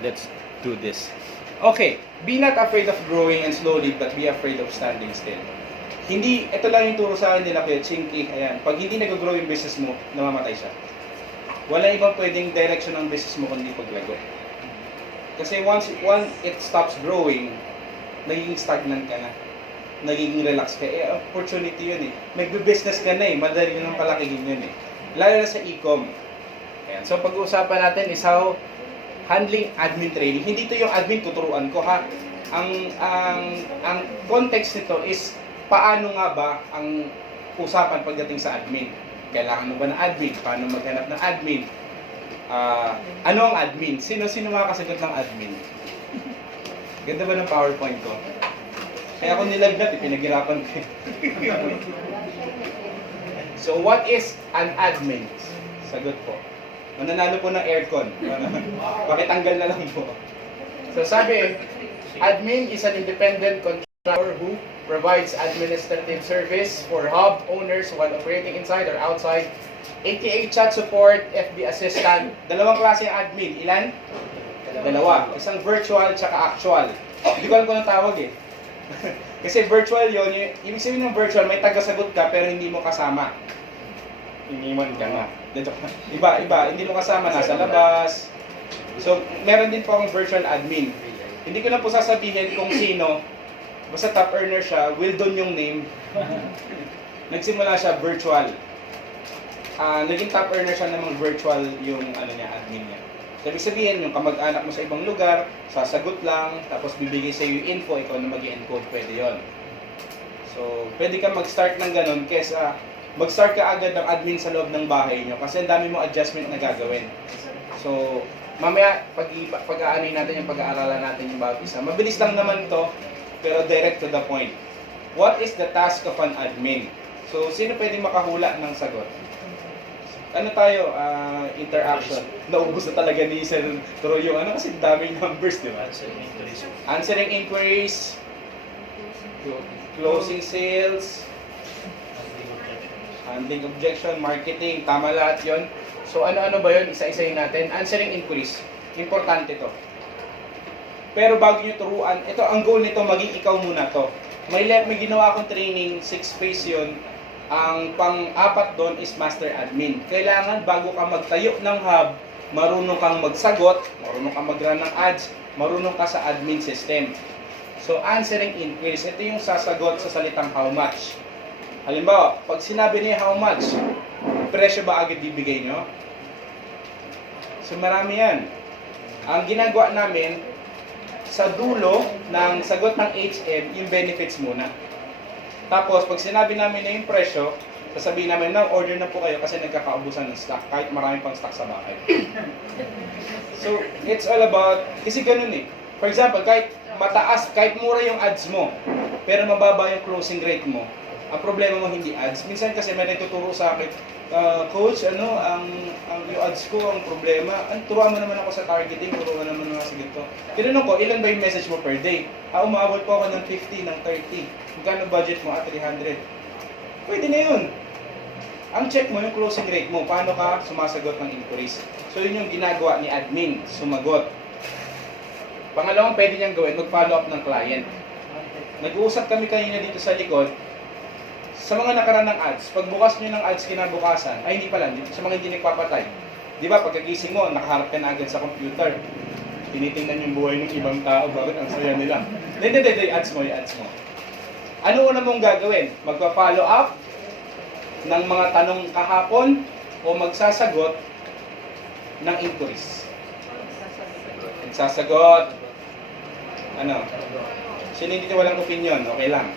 let's do this. Okay, be not afraid of growing and slowly, but be afraid of standing still. Hindi, ito lang yung turo sa akin nila Kuya Chinky, ayan, pag hindi nag-grow yung business mo, namamatay siya. Wala ibang pwedeng direction ng business mo kundi paglago. Kasi once it stops growing, nagiging stagnant ka na. Nagiging relax ka. Eh, opportunity yun eh. Magbe-business ka na eh. Madali nang palakihin yun eh. Lalo na sa e-com. Ayan. So, pag-uusapan natin is how handling admin training. Hindi to yung admin tuturuan ko ha. Ang context nito is paano nga ba ang usapan pagdating sa admin. Kailangan mo ba ng admin? Paano maghanap ng admin? Ano ang admin? Sino makakasagot ng admin? Ganda ba ng PowerPoint ko? Kaya ako nilagnat, pinaghirapan ko. So, what is an admin? Sagot po. Mananalo po ng aircon. Pakitanggal na lang po. So, sabi, admin is an independent contractor who provides administrative service for hub owners while operating inside or outside, aka chat support, FB assistant. Dalawang klase ang admin. Ilan? Dalawa. Isang virtual tsaka actual. Hindi ko alam kung anong tawag eh. Kasi virtual yun, ibig sabihin ng virtual, may tagasagot ka pero hindi mo kasama. Iniwan ka na. Iba, hindi mo kasama, nasa labas. So, meron din po akong virtual admin. Hindi ko na po sasabihin kung sino, basta top earner siya, Wildon yung name. Nagsimula siya virtual. Naging top earner siya namang virtual yung admin niya. So, ibig sabihin, yung kamag-anak mo sa ibang lugar, sasagot lang, tapos bibigay sa iyo yung info, ikaw na mag-encode, pwede yon. So, pwede ka mag-start ng ganun kesa mag-start ka agad ng admin sa loob ng bahay nyo kasi ang dami mong adjustment na gagawin. So, mamaya, pag-aanay natin yung pag-aaralan natin yung bawat isa. Mabilis lang naman to, pero direct to the point. What is the task of an admin? So, sino pwede makahula ng sagot? Ano tayo? Interaction. Naubos na talaga ni Sir Turo yung kasi daming numbers, di ba? Answering inquiries. Closing sales. Handling objection. Marketing. Tama lahat yun. So, ano-ano ba yun? Isa-isayin natin. Answering inquiries. Importante to. Pero bago nyo turuan, ito ang goal nito, maging ikaw muna to. May ginawa akong training, 6 phase yun. Ang pang-apat doon is master admin. Kailangan bago ka magtayo ng hub, marunong kang magsagot, marunong kang mag-run ng ads, marunong ka sa admin system. So, answering inquiries, ito yung sasagot sa salitang how much. Halimbawa, pag sinabi niya how much, presyo ba agad bibigay nyo? So, marami yan. Ang ginagawa namin, sa dulo ng sagot ng HM, yung benefits muna. Tapos, pag sinabi namin na yung presyo, sasabihin namin na order na po kayo kasi nagkakaubusan ng stock kahit marami pang stock sa bahay. So, it's all about, kasi ganun eh. For example, kahit mataas, kahit mura yung ads mo, pero mababa yung closing rate mo, ang problema mo hindi ads. Minsan kasi may nagtuturo sa akin, Coach, yung ads ko ang problema. Turuan mo naman ako sa targeting, turuan naman ako sa ganito. Tinanong ko, ilan ba yung message mo per day? Umabot po ako ng 50, ng 30. Magkano budget mo? 300. Pwede na yun. Ang check mo yung closing rate mo, paano ka sumasagot ng inquiries. So yun yung ginagawa ni admin, sumagot. Pangalawang pwede niyang gawin, mag-follow up ng client. Nag-uusap kami kanina dito sa likod, sa mga nakaraan ng ads, pagbukas nyo ng ads kinabukasan, ay hindi pala, sa mga hindi nagpapatay. Di ba, pagkagising mo, nakaharap ka na agad sa computer. Tinitingnan yung buhay ng ibang tao, bakit ang saya nila. Hindi, ads mo. Ano una mong gagawin? Magpa-follow up ng mga tanong kahapon o magsasagot ng inquiries? Magsasagot. Ano? Sino hindi walang opinion? Okay lang.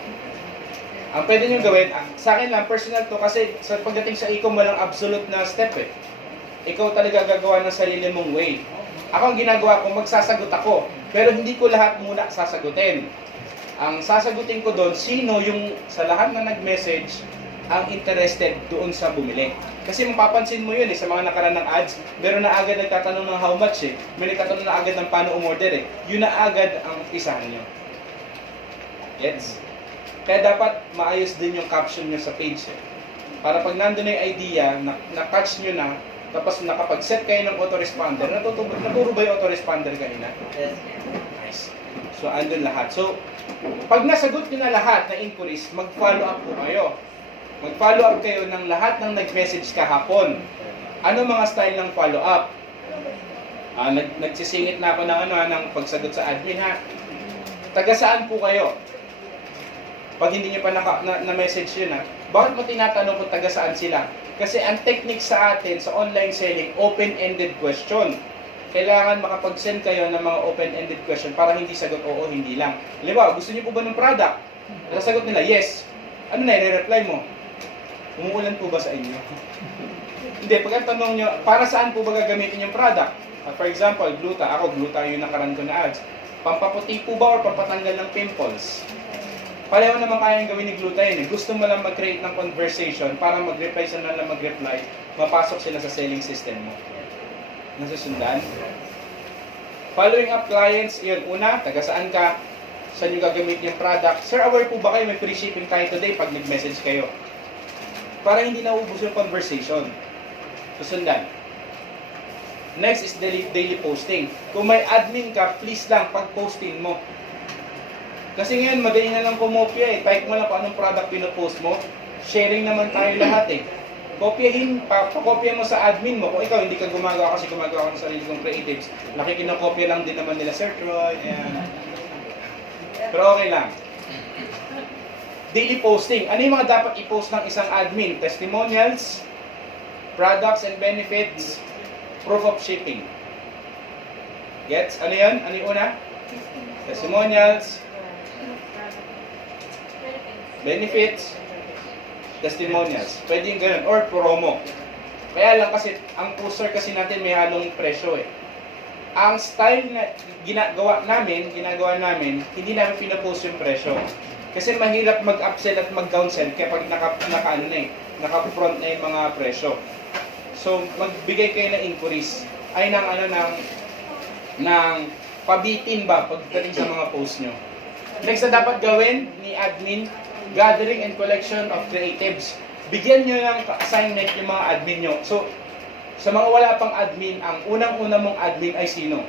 Ang pwede nyo gawin, sa akin lang, personal to, kasi sa pagdating sa e-com, walang absolute na step eh. Ikaw talaga gagawa ng sarili mong way. Ako ang ginagawa ko, magsasagot ako, pero hindi ko lahat muna sasagutin. Ang sasagutin ko doon, sino yung sa lahat na nag-message ang interested doon sa bumili. Kasi mapapansin mo yun sa mga nakaraan ng ads, meron na agad nagtatanong ng how much eh. May nagtatanong na agad ng paano umorder eh. Yun na agad ang umpisahan nyo. Gets? Kaya dapat maayos din yung caption nyo sa page eh. Para pag nandun na yung idea, na-catch nyo na, Tapos nakapag-set kayo ng autoresponder. Naturo ba yung autoresponder kanina? Yes. Nice. So, andun lahat. So, pag nasagot nyo na lahat na inquiries, mag-follow up po kayo. Mag-follow up kayo ng lahat ng nag-message kahapon. Ano mga style ng follow up? Nagsisingit na ako ng pagsagot sa admin ha. Taga saan po kayo? Pag hindi nyo pa na-message yun ha. Bakit mo tinatanong kung taga saan sila? Kasi ang technique sa atin sa online selling, open-ended question. Kailangan makapag-send kayo ng mga open-ended question para hindi sagot oo, hindi lang. Halimbawa, gusto niyo po ba ng product? Nasagot nila, yes. Ano na, i-reply mo? Umuulan po ba sa inyo? Hindi, pag ang tanong nyo, para saan po ba gagamitin yung product? For example, Gluta. Ako, Gluta yung nakaran ko na ads. Pampaputi po ba or pampatanggal ng pimples? Pareho naman kayang gawin ni Gluta yun. Gusto mo lang mag-create ng conversation para mag-reply sila na mag-reply, mapasok sila sa selling system mo. Nasusundan? Following up clients, yun. Una, taga saan ka? Saan yung gagamitin yung product? Sir, aware po ba kayo may free shipping tayo today pag nag-message kayo? Para hindi naubos yung conversation. Susundan. Next is daily posting. Kung may admin ka, please lang pag-postin mo. Kasi ngayon, madali na lang kumopya eh. Type mo lang kung anong product pinopost mo. Sharing naman tayo lahat eh. Kopyahin, pakopya mo sa admin mo. Kung ikaw hindi ka gumagawa kasi gumagawa ka ng sarili kong creatives, nakikinokopya lang din naman nila, Sir Troy. Ayan. Pero okay lang. Daily posting. Ano yung mga dapat i-post ng isang admin? Testimonials, products and benefits, proof of shipping. Gets? Ano yun? Ano yung una? Testimonials, benefits, testimonials. Pwede yung ganun. Or promo. Kaya lang kasi, ang poster kasi natin may halong presyo eh. Ang style na ginagawa namin, hindi namin pinapost yung presyo. Kasi mahirap mag-upsell at mag-downsell kapag naka-front na yung mga presyo. So, magbigay kayo ng inquiries. Ay ng pabitin ba pagdating sa mga post nyo. Next na dapat gawin ni admin, gathering and collection of creatives. Bigyan nyo ng assignment yung mga admin nyo. So, sa mga wala pang admin, ang unang-una mong admin ay sino?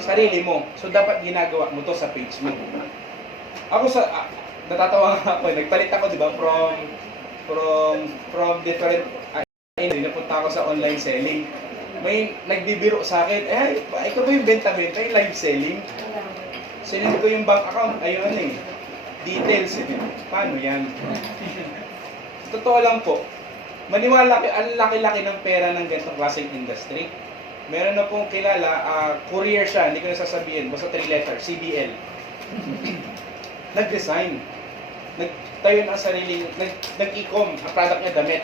Sarili mo. So, dapat ginagawa mo to sa page mo. Ako natatawa nga ako, nagpalit ako, di ba, from different, napunta ako sa online selling. May nagbibiro sa akin, ikaw ba yung benta-benta, yung live selling? Sinend ko yung bank account, ayun details Paano yan? Totoo lang po, maniwala kayo, ang laki-laki ng pera ng ganitong klaseng industry. Meron na pong kilala, courier siya, hindi ko nasasabihin, basta 3 letters, CBL. Nag-resign. Nagtayo ng sariling, nag-e-com, ang product niya damit.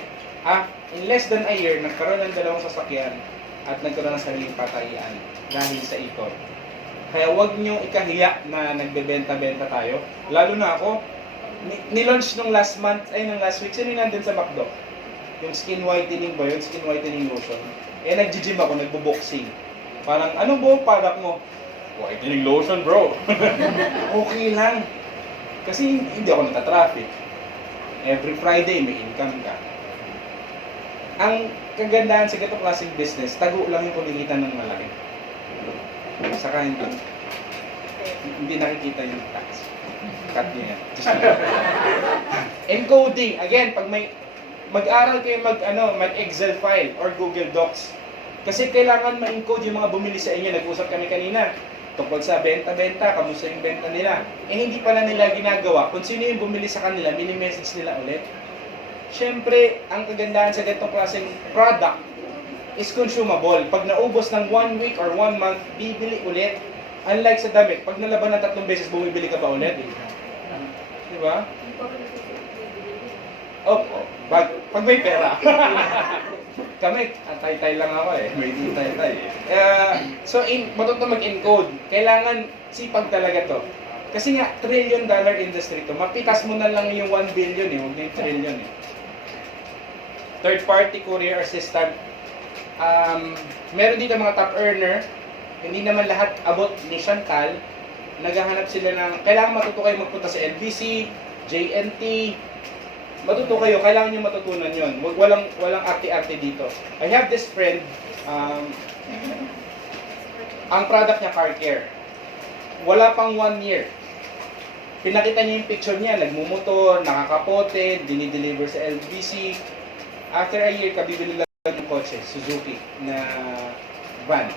In less than a year, nagkaroon ng 2 sasakyan at nagkaroon ng sariling patayaan dahil sa e-com. Kaya huwag niyong ikahiya na nagbebenta-benta tayo. Lalo na ako, nilaunch nung last week, sino yung nandun sa McDo? Yung skin whitening ba yun? Skin whitening lotion. Nag-gym ako, nagbo-boxing. Parang, anong buong product mo? Whitening lotion, bro. Okay lang. Kasi hindi ako natatraffic. Every Friday may income ka. Ang kagandahan sa ganitong klaseng business, tago lang yung kumikita ng malaki. Saka hindi nakikita yung tax. Cut niya yan. Encoding. Again, pag mag-aral kayo mag-Excel file or Google Docs. Kasi kailangan ma-encode yung mga bumili sa inyo. Nag-usap kami kanina. Tungkol sa benta-benta, kamusta yung benta nila. Hindi pala nila ginagawa. Kung sino yung bumili sa kanila, mini-message nila ulit. Siyempre, ang kagandahan sa ganitong klaseng product is consumable. Pag naubos ng 1 week or 1 month, bibili ulit. Unlike sa damit, pag nalaban ng 3 beses, bumibili ka ba ulit? Di ba? Opo, pag may pera. Kami, tay-tay lang ako eh. May di tay-tay. So, matuto mag-encode. Kailangan sipag talaga to. Kasi nga, $1 trillion industry to. Mapitas mo na lang yung 1 billion eh. Huwag na yung trillion eh. Third-party courier assistant. Meron dito mga top earner. Hindi naman lahat abot ni Chantal. Naghahanap sila ng, kailangan matuto kayo magpunta sa LBC, JNT, Matuto kayo, kailangan nyo matutunan yon. Walang arte-arte dito. I have this friend, ang product niya car care. Wala pang 1 year. Pinakita niya yung picture niya, nagmumotor, nakakapote, dinideliver sa LBC. After a year, kabibili lang ng kotse, Suzuki, na van.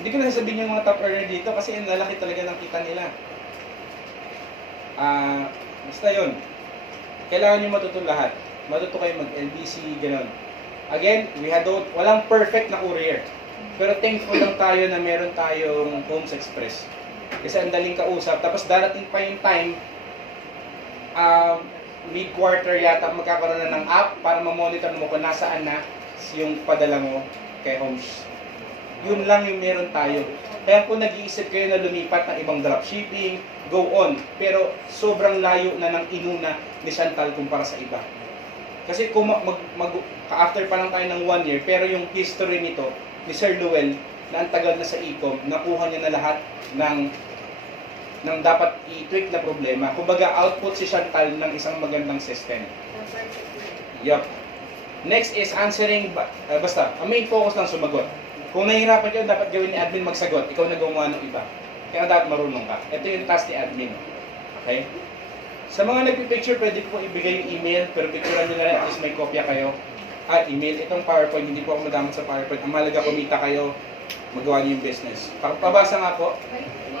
Hindi ko na sasabihin yung mga top earner dito kasi ang lalaki talaga ng kita nila. Basta yun. Kailangan nyo matuto lahat. Matuto kayo mag-LBC, gano'n. Again, walang perfect na courier. Pero thankful lang tayo na meron tayong Homes Express. Kasi ang daling kausap. Tapos darating pa yung time, mid-quarter yata magkakaroon na ng app para ma-monitor mo kung nasaan na yung padala mo kay Homes. Yun lang yung meron tayo. Kaya kung nag-iisip kayo na lumipat ng ibang dropshipping, go on. Pero sobrang layo na ng inuna ni Chantal kumpara sa iba. Kasi kung after pa lang tayo ng 1 year, pero yung history nito ni Sir Luel, na ang tagal na sa e-com, nakuha niya na lahat ng dapat i-tweak na problema. Kumbaga, output si Chantal ng isang magandang system. Yup. Next is answering, basta, ang main focus lang sumagot. Kung nahihirapan kayo, dapat gawin ni admin magsagot. Ikaw na gumawa ng iba. Kaya dapat marunong ka. Ito yung task ni admin. Okay? Sa mga nagpipicture, pwede po ibigay yung email, pero picturean nyo na rin, at least may kopya kayo. At email, itong PowerPoint, hindi po ako madamot sa PowerPoint. Ang mahalaga, kumita kayo, magawa nyo yung business. Pabasa nga po.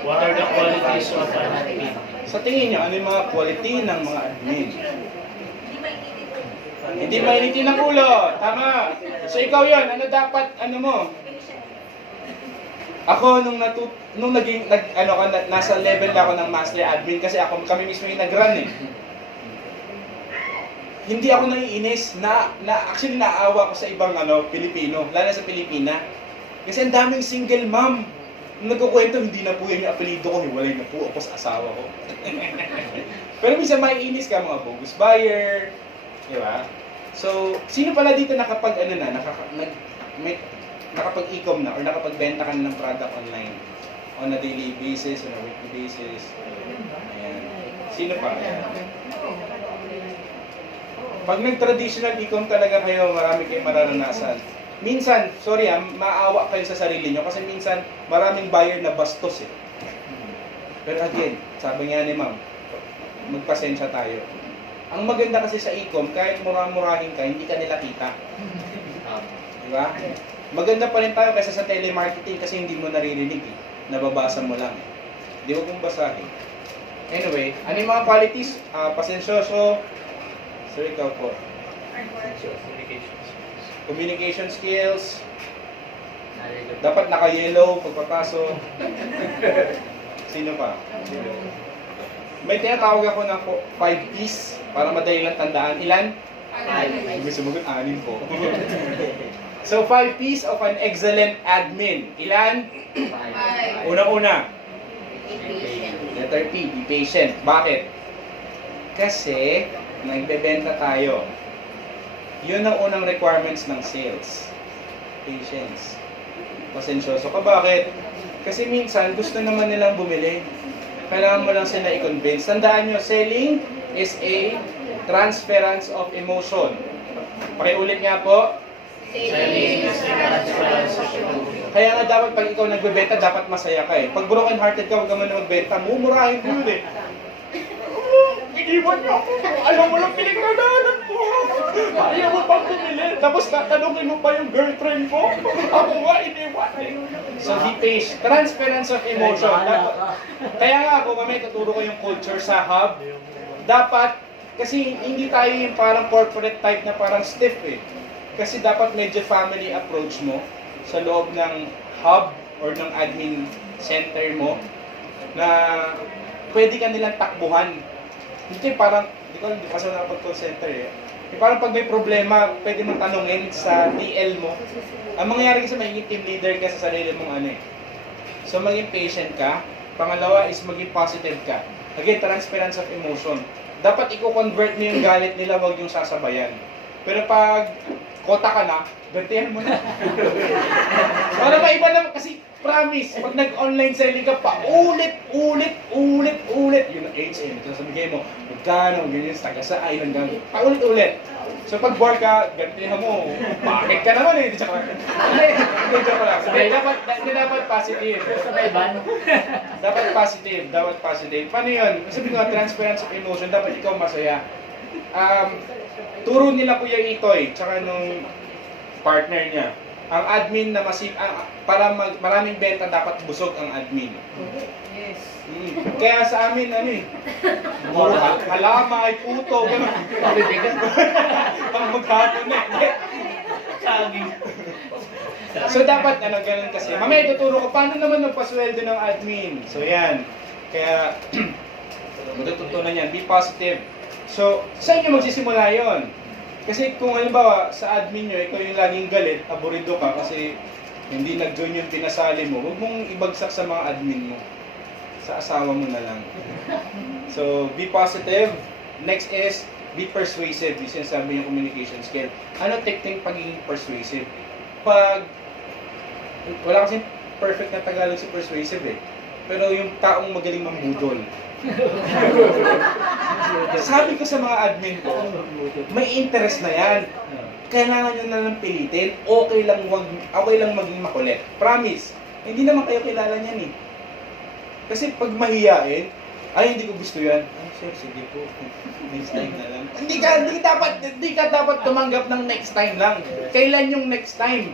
What are the qualities of an admin? Sa tingin nyo, ano yung mga quality ng mga admin? Hindi mainitin ng ulo. Tama. So ikaw yon, ano dapat, ano mo? Ako, nasa level na ako ng master admin kasi kami mismo yung nag-run eh. Hindi ako naiinis actually naawa ko sa ibang Pilipino, lalo sa Pilipina. Kasi ang daming single mom. Nung nagkukwento, hindi na po yung apelido ko, hiwalay na po ako sa asawa ko. Pero minsan maiinis ka mga bogus buyer, di ba? So, sino pala dito nakapag-e-com na or nakapagbenta ka na ng product online on a daily basis, on a weekly basis? Ayan. Sino pa? Ayan. Pag nag-traditional e-com talaga kayo, marami kayong mararanasan. Minsan, maawa kayo sa sarili nyo kasi minsan maraming buyer na bastos eh. Pero again, sabi nga ni ma'am, magpasensya tayo. Ang maganda kasi sa e-com, kahit murah-murahin ka, hindi ka nila kita. Di ba? Maganda pa rin tayo kaysa sa telemarketing kasi hindi mo naririnig eh. Nababasa mo lang. Di ba kung basahin? Anyway, ano yung mga qualities? Pasensyoso. Sir, ikaw po. Communication skills. Dapat naka-yellow pagpapasok. Sino pa? May tinatawag ako na 5 P's para madali lang tandaan. Ilan? 5. May sumagot, 6 po. So, 5 P's of an excellent admin. Ilan? 5. Una-una. Letter P, be patient. Bakit? Kasi, nagbebenta tayo. Yun ang unang requirements ng sales. Patience. Pasensyoso ka. Bakit? Kasi minsan, gusto naman nilang bumili. Kailangan mo lang sila i-convince. Tandaan nyo, selling is a transference of emotion. Pakiulit nga po. Selling is a transference of emotion. Kaya nga dapat pag ikaw nagbebenta, dapat masaya ka eh. Pag broken hearted ka, huwag ka man magbenta, mumurahin ko yun eh. Iniwan niyo ako. Alam mo lang pinagkakadanan ko. Ayaw mo pang bumili. Tapos tatanungin mo pa yung girlfriend ko. Ako nga, iniwan eh. So, be patient. Transference of emotion. Kaya nga ako, mamaya tuturo ko yung culture sa hub. Dapat, kasi hindi tayo yung parang corporate type na parang stiff eh. Kasi dapat medyo family approach mo sa loob ng hub or ng admin center mo na pwede ka nilang takbuhan. Hindi parang, hindi pa sa nakapag-call center eh. Parang pag may problema, pwede mong tanungin sa TL mo. Ang mangyayari kasi magiging team leader ka sa sarili mong ano eh. So maging patient ka. Pangalawa is maging positive ka. Again, transference of emotion. Dapat i-convert mo yung galit nila, wag yung sasabayan. Pero pag kota ka na, gantihan mo na. Para maiba naman kasi promise, pag nag-online selling ka pa, ulit. Yun ang HM. Ito sabihin mo, magkano, ganyan, taga sa ay lang gamit. Paulit-ulit. So pag bored ka, gantihan mo, bakit ka naman eh? Hindi, joke lang. Sabi, dapat positive. Dapat positive. Paano yun? Sabi ko, transference of emotion, dapat ikaw masaya. Turo nila Kuya Itoy, tsaka nung partner niya, ang admin na para maraming benta dapat busog ang admin. Yes. Kaya sa amin, halamay, puto, gano'n. Ang maghapon eh. So dapat ganun kasi. Mamaya tuturo ko paano naman magpasweldo ng admin. So yan. Kaya matututunan yan. Be positive. So sa inyo magsisimula yon. Kasi kung halimbawa sa admin nyo, ikaw yung laging galit, aburido ka kasi hindi nag-join yung pinasali mo, huwag mong ibagsak sa mga admin mo. Sa asawa mo na lang. So, be positive. Next is, be persuasive. Yung sinasabi yung communication skill. Ano technique pagiging persuasive? Wala kasing perfect na Tagalog si persuasive eh. Pero yung taong magaling mambudol. Sabi ko sa mga admin ko, may interest na yan. Kailangan nyo na lang pilitin. Okay lang maging makulit. Promise. Hindi naman kayo kilala niyan eh. Kasi pag mahiyain, ay hindi ko gusto yan. Ay sir, sige po. Next time na lang. Hindi ka dapat tumanggap ng next time lang. Kailan yung next time?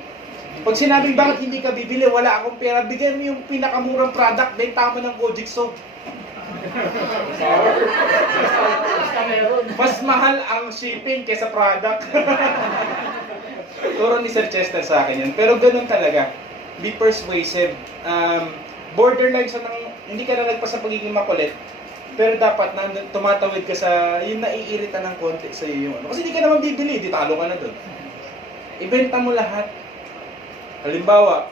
Pag sinabing bakit hindi ka bibili, wala akong pera, bigyan mo yung pinakamurang product, benta mo ng Kojic soap. Mas mahal ang shipping kaysa product. Turo ni Sir Chester sa akin yan. Pero ganun talaga. Be persuasive. Borderline sa hindi ka na nagpa sa pagiging makulit. Pero dapat tumatawid ka sa yung naiirita ng konti sa iyo yung ano. Kasi hindi ka naman bibili, di talo ka na doon. Ibenta mo lahat. Halimbawa,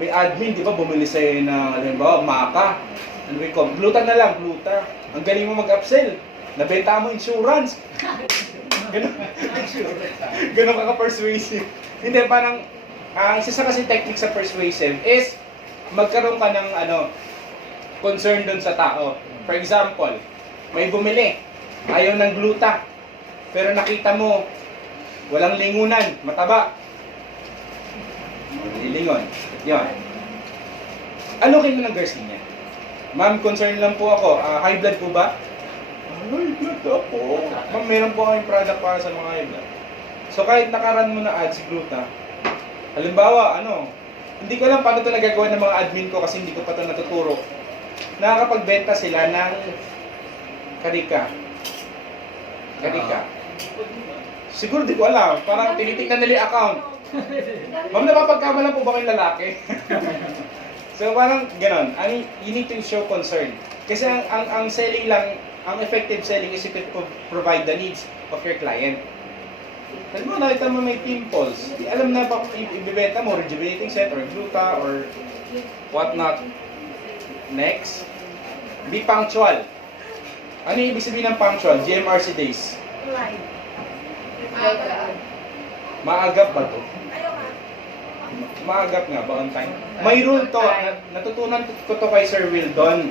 may admin, di ba, bumili sa'yo ng, halimbawa, maka. Ano ba yung gluta na lang, gluta. Ang galing mo mag-upsell. Nabenta mo insurance. Ganun ka ka-persuasive. Hindi, parang, isa sa kasi technique sa persuasive is, magkaroon ka ng, concern dun sa tao. For example, may bumili, ayaw ng gluta. Pero nakita mo, walang lingunan, mataba. Lilingon. Yun. Ano kayo ng Garcia? Ma'am, concern lang po ako. High blood po ba? High blood ako. Ma'am, meron po kayong product para sa mga high blood. So kahit nakaran mo na ads si Gluta, halimbawa, hindi ko alam paano ito nagagawa ng mga admin ko kasi hindi ko pa ito natuturo. Nakakapagbenta sila ng karika. Siguro di ko alam. Parang tinitignan nila yung account. Ma'am, napapagkamalan po ba kayong lalaki? So parang ganon. You need to show concern. Kasi ang selling lang, ang effective selling is if you provide the needs of your client. Alam mo, nakita mo may pimples. Alam na ba kung ibibenta mo, rejuvenating set or gluta or whatnot. Next, be punctual. Ano yung ibig sabihin ng punctual? GMRC days. Maagap ba to? Maagap nga ba on time? May rule to. Natutunan ko to kay Sir Wildon.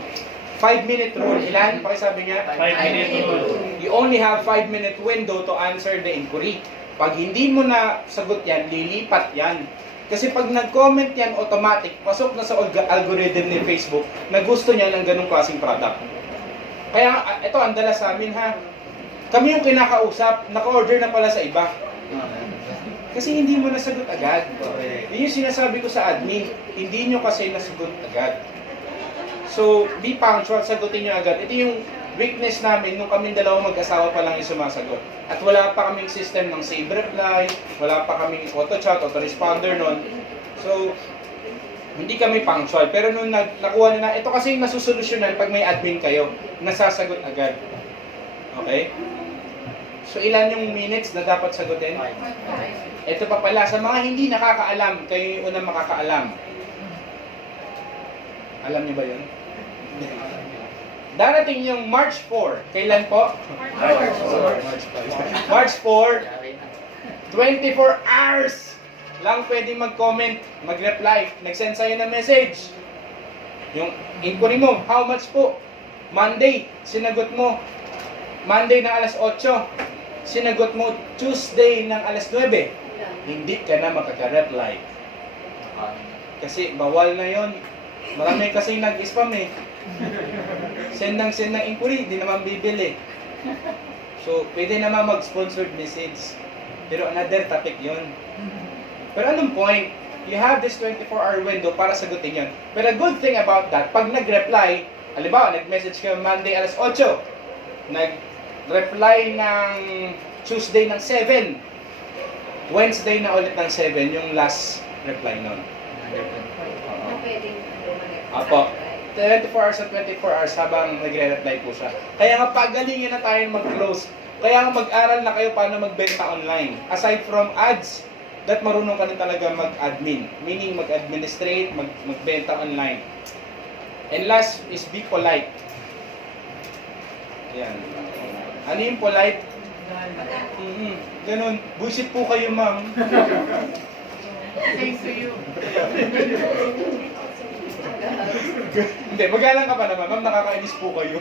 5-minute rule. Ilan? Pakisabi niya? 5-minute rule. You only have 5-minute window to answer the inquiry. Pag hindi mo na sagot yan, lilipat yan. Kasi pag nag-comment yan, automatic, pasok na sa algorithm ni Facebook na gusto niya ng ganung klaseng product. Kaya ito, ang dala sa amin ha. Kami yung kinakausap, naka-order na pala sa iba. Kasi hindi mo nasagot agad. Yun yung sinasabi ko sa admin, hindi nyo kasi nasagot agad. So, be punctual, sagutin nyo agad. Ito yung weakness namin nung kaming dalawang mag-asawa pa lang yung sumasagot. At wala pa kaming system ng save reply, wala pa kaming auto-chat, auto-responder nun. So, hindi kami punctual. Pero nung nakuha na, ito kasi yung nasusolusyonan pag may admin kayo, nasasagot agad. Okay? So, ilan yung minutes na dapat sagutin? Ito pa pala, sa mga hindi nakakaalam, kayo yung unang makakaalam. Alam niyo ba yun? Darating yung March 4. Kailan po? March 4. 24 hours lang pwede mag-comment, mag-reply. Nag-send sa'yo ng message. Yung inquiry mo, how much po? Monday, sinagot mo. Monday ng alas 8. Sinagot mo Tuesday ng alas 9. Hindi ka na makaka-reply. Kasi bawal na yon. Marami kasi nag-spam eh. Send ng inquiry, di naman bibili. So, pwede naman mag-sponsored message. Pero another topic yon. Pero anong point? You have this 24-hour window para sagutin yon. Pero a good thing about that, pag nag-reply, halimbawa, nag-message ka Monday alas 8, nag-reply ng Tuesday ng 7, Wednesday na ulit ng 7, yung last reply nun. Na pwedeng Apo. 24 hours at 24 hours habang nagre-reply po siya. Kaya nga pagalingin na tayo mag-close. Kaya nga mag-aral na kayo paano magbenta online. Aside from ads, that marunong ka rin talaga mag-admin. Meaning mag-administrate, magbenta online. And last is be polite. Yan. Ano yung polite? Ganun. Buisit po kayo, ma'am. Thanks to you. Hindi, magalang ka pa naman, ma'am, nakakainis po kayo.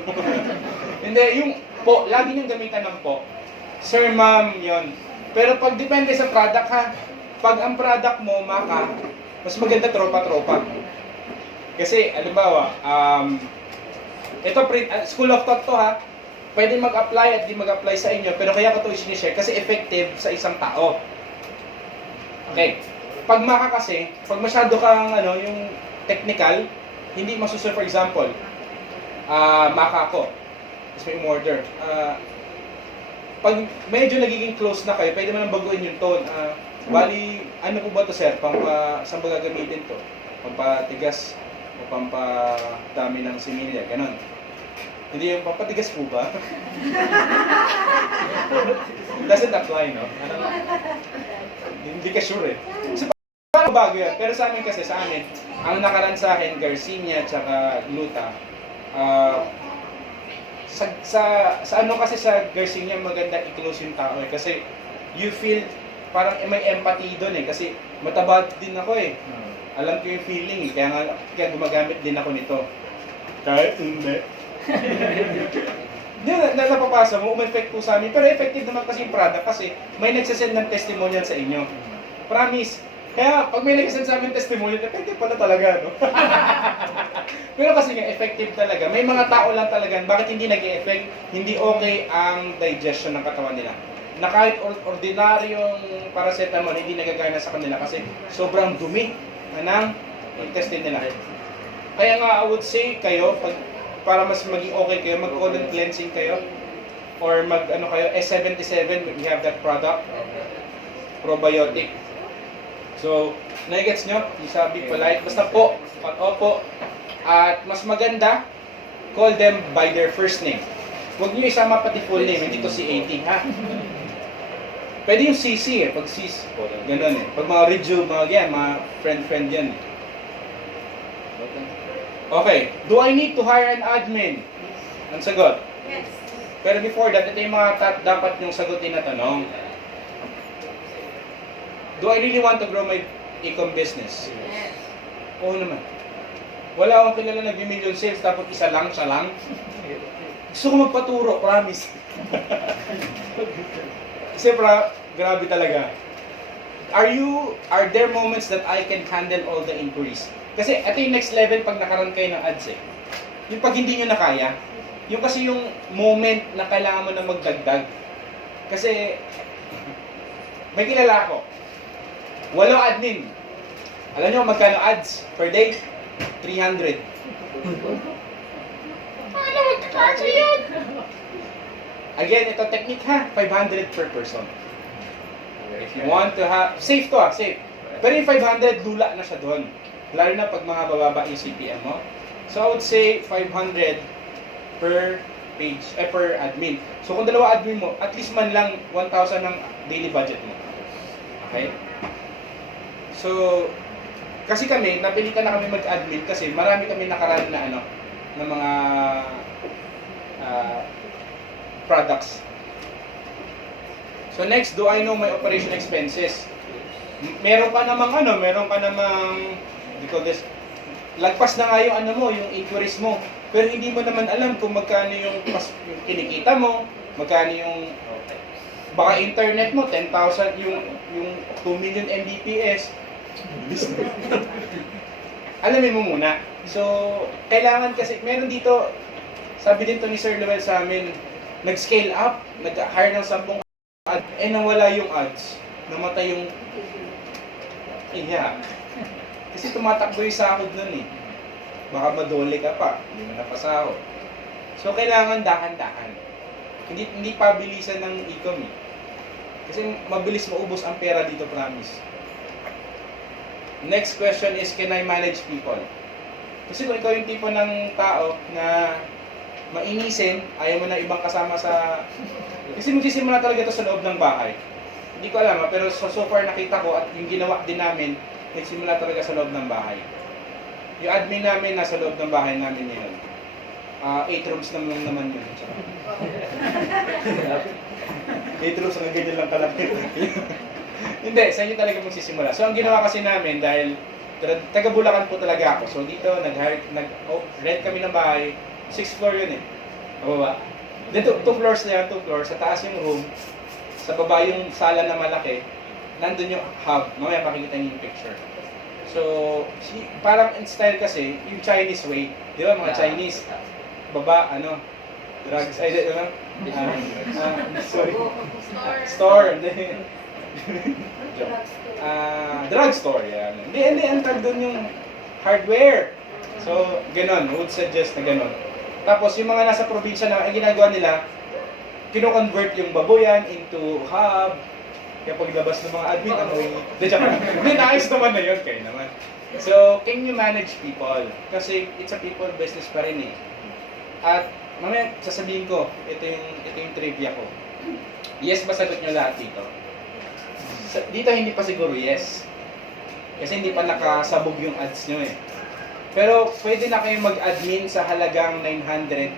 Hindi, yung po, lagi niyong gamitan ng po. Sir, ma'am, yon. Pero pag depende sa product ha, pag ang product mo, maka, mas maganda tropa-tropa. Kasi, alimbawa, ito, school of thought to ha, pwede mag-apply at di mag-apply sa inyo, pero kaya ko ito i-share kasi effective sa isang tao. Okay. Pag maka kasi, pag masyado kang yung technical, hindi masusur. For example, maka ako. Tapos may order. Pag medyo nagiging close na kayo, pwede mo nang baguhin yung tone. Bali, ano po ba to sir? Saan ba gagamitin to? Pampatigas o pampadami ng similya, ganon. Hindi yung pampatigas po ba? Doesn't apply, no? Hindi ka sure eh. So, paano bago yan? Pero sa amin kasi, ang nakaraan sa akin, Garcinia at saka Gluta, sa ano kasi sa Garcinia, maganda i-close yung tao eh. Kasi you feel, parang may empathy doon eh. Kasi mataba din ako eh. Alam ko yung feeling eh. Kaya gumagamit din ako nito. Kahit hindi. Hindi na napapasa mo, umeffect po sa amin. Pero effective naman kasi yung product kasi may nagsasend ng testimonial sa inyo. Promise. Kaya pag may nagsasend sa amin testimonial, effective pala talaga, no? Pero kasi nga, effective talaga. May mga tao lang talaga, bakit hindi nag-e-effect? Hindi okay ang digestion ng katawan nila. Na kahit ordinaryong paracetamol, hindi nagagana sa kanila kasi sobrang dumi ng intestine nila. Kaya nga, I would say kayo, para mas maging okay kayo, mag-colon cleansing kayo or kayo, S77, we have that product, probiotic. So, nagets nyo, isabi polite, basta po, pag opo, at mas maganda, call them by their first name. Huwag nyo isama pati full name, hindi to si 18, ha? Pwede yung CC eh, pag sis, ganun eh. Pag mga review, mga friend yan eh. Okay, do I need to hire an admin? Ang sagot? Yes. Pero before that, ito yung mga dapat yung sagutin na tanong. Do I really want to grow my e-com business? Yes. Oo naman. Wala akong kilala nag-million sales, tapos siya lang. Gusto ko magpaturo, promise. Kasi grabe talaga. Are there moments that I can handle all the inquiries? Kasi ito yung next level pag nakaroon kayo ng ads eh. Yung pag hindi nyo na kaya, yung kasi yung moment na kailangan mo na magdagdag. Kasi, may kilala ako. 8 admin. Alam nyo magkano ads per day? 300. Ano magkakasya yun? Again, ito technique ha, 500 per person. If you want to have, safe to safe. Pero yung 500, lula na siya doon. Lalo na pag mga bababa yung CPM mo. So I would say 500 per page, per admin. So kung dalawa admin mo, at least man lang 1,000 ng daily budget mo. Okay? So, kasi kami, napilitan na kami mag-admin kasi marami kami nakaraan na na mga products. So next, do I know my operation expenses? Meron ka namang, because lagpas na nga yung ano mo, yung inquiries mo. Pero hindi mo naman alam kung magkano yung kinikita mo, magkano yung baka internet mo, 10,000, yung 2 million Mbps. Alamin mo muna. So, kailangan kasi, meron dito, sabi din to ni Sir Lowell sa amin, nag-scale up, nag-hire ng 10 ads, nawala yung ads, namatay yung kasi tumatakbo yung sahod nun eh. Baka madole ka pa, hindi mo napasahod. So, kailangan dahan-dahan. Hindi pabilisan ng e-com eh. Kasi mabilis maubos ang pera dito, promise. Next question is, can I manage people? Kasi kung ikaw yung tipo ng tao na mainisin, ayaw mo na ibang kasama sa... Kasi magsisimula talaga ito sa loob ng bahay. Hindi ko alam pero so far nakita ko at yung ginawa din namin, nagsimula talaga sa loob ng bahay. Yung admin namin nasa loob ng bahay namin ngayon. 8 rooms naman yun. 8 rooms, hanggang ganyan lang kalaki. Hindi, sa inyo talaga magsisimula. So ang ginawa kasi namin, dahil taga Bulacan po talaga ako. So dito, rent kami ng bahay. 6th floor yun eh. Mababa. Dito, 2 floors na yan, 2 floors. Sa taas yung room. Sa baba yung sala na malaki. Nandun yung hub. Mamaya makikita niyo yung picture. So, parang in style kasi, yung Chinese way. Di ba mga Chinese? Baba, drugs, sorry. Store. Drugstore, yan. Hindi, ang tag doon yung hardware. So, ganon. Would suggest na ganon. Tapos, yung mga nasa probinsya na, ang ginagawa nila, kino-convert yung baboyan into hub. Kaya paglabas ng mga admin, Hindi, naayos naman na yun. Kayo naman. So, can you manage people? Kasi it's a people business pa rin eh. At mamaya sasabihin ko, ito yung trivia ko. Yes ba sagot nyo lahat dito? Dito hindi pa siguro yes. Kasi hindi pa nakasabog yung ads nyo eh. Pero pwede na kayo mag-admin sa halagang 900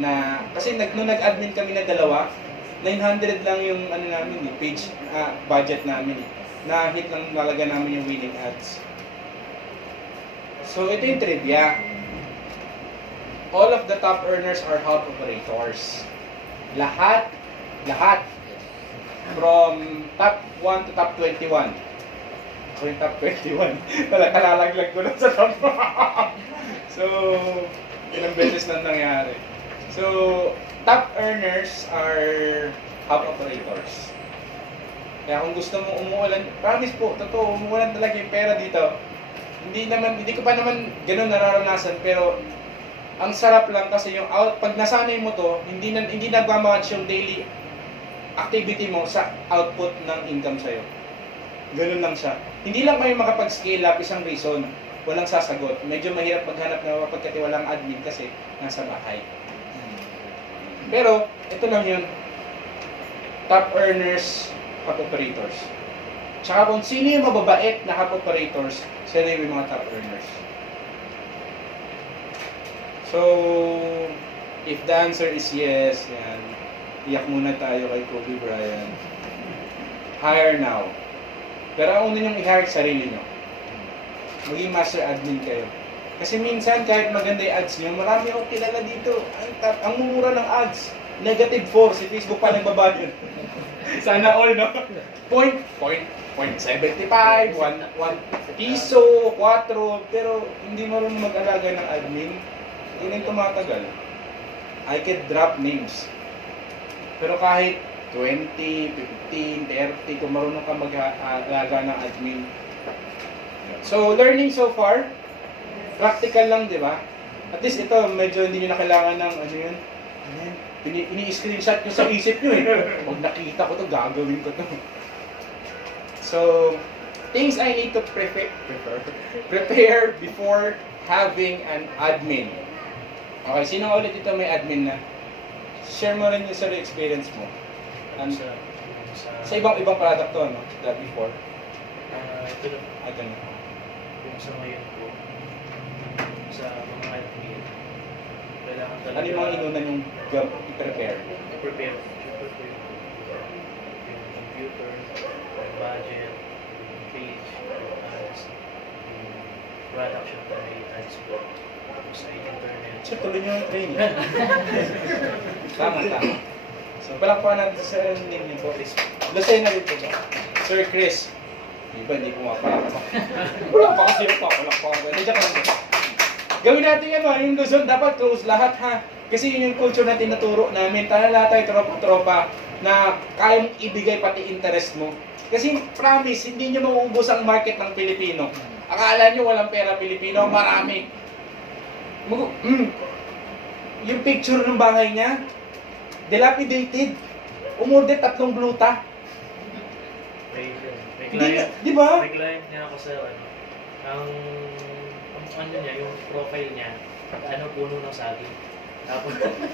na, kasi nung nag-admin kami na dalawa, 900 lang yung namin page budget namin eh. Na-hit lang talaga namin yung winning ads. So ito yung trivia. All of the top earners are hub operators. Lahat from top 1 to top 21. So yung top 21. Kalalaglag ko lang sa top. So, ilang beses na nangyari. So, top earners are hub operators. Kaya kung gusto mo umuulan, promise po, totoo, umuulan talaga yung pera dito. Hindi ko pa naman gano'n nararanasan, pero ang sarap lang kasi yung pag nasanay mo to, hindi nagmamatch yung daily activity mo sa output ng income sa'yo. Ganun lang siya. Hindi lang kayo makapag-scale up, isang reason, walang sasagot. Medyo mahirap maghanap na mapagkatiwalang admin kasi nasa bahay. Pero, ito lang yun. Top earners, hub operators. Tsaka kung sino yung mababait na hub operators, sila yung mga top earners. So, if the answer is yes, yan, iyak muna tayo kay Kobe Bryant. Hire now. Pero ang una niyong i-hire sarili niyo. Maging master admin kayo. Kasi minsan, kahit maganda yung ads niyo, marami akong kilala dito. Ang mumura ng ads, -4, si Facebook pa nagbaba yun. Sana all, no? 0.75, 1 piso, 4, pero hindi marunong mag-alaga ng admin. Hindi rin tumatagal. I can drop names. Pero kahit 20, 15, 30, kung marunong ka mag-alaga ng admin. So, learning so far, practical lang, di ba? At least ito, medyo hindi nyo na kailangan ng, ini-screenshot nyo sa isip nyo eh. Pag nakita ko to, gagawin ko to. So, things I need to prepare before having an admin. Okay, sino ulit ito may admin na? Share mo rin yung sa experience mo. Sa ibang product to, no? That before. Ito na. Ito na. Yung sa ngayon po, sa mga admin, kailangan talaga... Ano yung mga inunan yung i-prepare? Prepare. Siyempre po yung computer, yung budget, page, ads, yung product siya na may ads po. Tapos ay internet. Sir, tuloy nyo yung training. Tama. So, palakpakan natin sa Sir name po. Lucena rin po ba? Sir Chris. Iba, hindi pumapalakpak. Wala pa kasi yung papalakpakan. Hindi, ka lang. Gawin natin yan, yung Luzon, dapat close lahat ha. Kasi yun yung culture na tinuturo namin. Tala lahat tayo tropa-tropa na kaya mong ibigay pati interest mo. Kasi promise, hindi nyo mauubos ang market ng Pilipino. Akala nyo walang pera Pilipino, marami. Yung picture ng bahay niya, dilapidated. Umorder 3 gluta. May Hindi, client, di ba? may client niya ako sa ang ano niya, yung profile niya, ano, puno ng saging.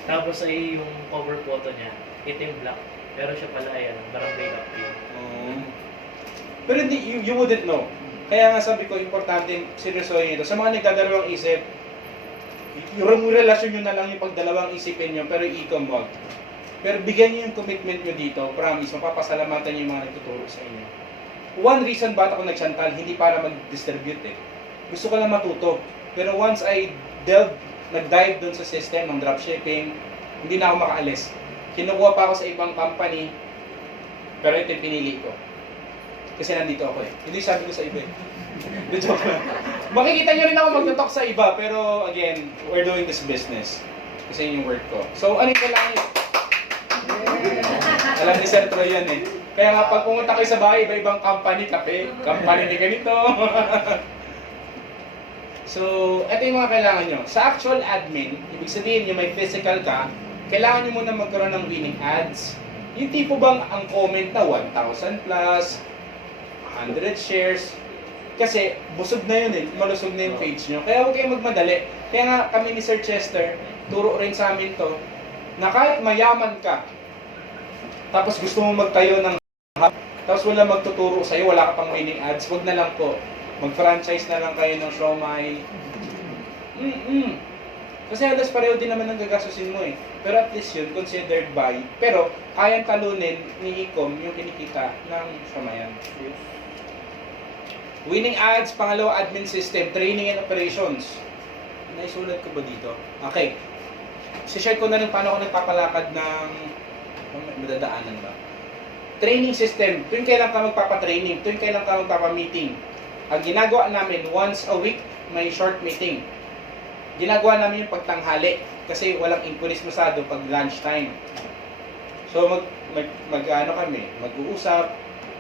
Tapos ay yung cover photo niya, itim black. Pero siya pala ay barangay captain. Pero hindi, you wouldn't know. Kaya nga sabi ko, importante seryosohin ito. Sa mga nagdadalawang isip, yung relasyon nyo na lang yung pagdalawang isipin nyo, pero i-ecom wag. Pero bigyan nyo yung commitment nyo dito, promise, mapapasalamatan nyo yung mga nagtuturo sa inyo. One reason bakit ako nag-Chantal, hindi para mag-distribute eh. Gusto ko lang matuto. Pero once I nag-dive dun sa system ng dropshipping, hindi na ako makaalis. Kinukuha pa ako sa ibang company, pero ito yung pinili ko. Kasi nandito ako eh. Hindi sabi ko sa iba eh. The joke lang. Makikita nyo rin ako magtutok sa iba, pero again, we're doing this business. Kasi yun yung work ko. So, ano yung kailangan nyo? Alam ni Sir Troy yan eh. Kaya nga, pag pumunta kayo sa bahay, iba-ibang company, kape, company ni ganito. So, ito yung mga kailangan nyo. Sa actual admin, ibig sabihin yung may physical ka, kailangan nyo muna magkaroon ng winning ads. Yung tipo bang ang comment na 1,000 plus, 100 shares, kasi busog na yun eh, malusog na yung page nyo. Kaya huwag kayong magmadali. Kaya nga kami ni Sir Chester, turo rin sa amin to, na kahit mayaman ka, tapos gusto mo magtayo ng hub, tapos wala magtuturo sa'yo, wala ka pang winning ads, wag na lang po. Mag-franchise na lang kayo ng siomai. Kasi halos pareho din naman ang gagastusin mo eh. Pero at least yun, considered buy. Pero kayang talunin ni Ecom yung kinikita ng siomayan. Winning ads, pangalawa admin system, training and operations. Naisulat ko ba dito? Okay. Si-share ko na rin paano ako nagpapalakad ng madadaanan ba? Training system. Tuwing kailan ka magpapatraining, tuwing kailan ka magpapamenting. Ang ginagawa namin, once a week, may short meeting. Ginagawa namin yung pagtanghali kasi walang inquiries masyado pag lunchtime. So ano kami, mag-uusap,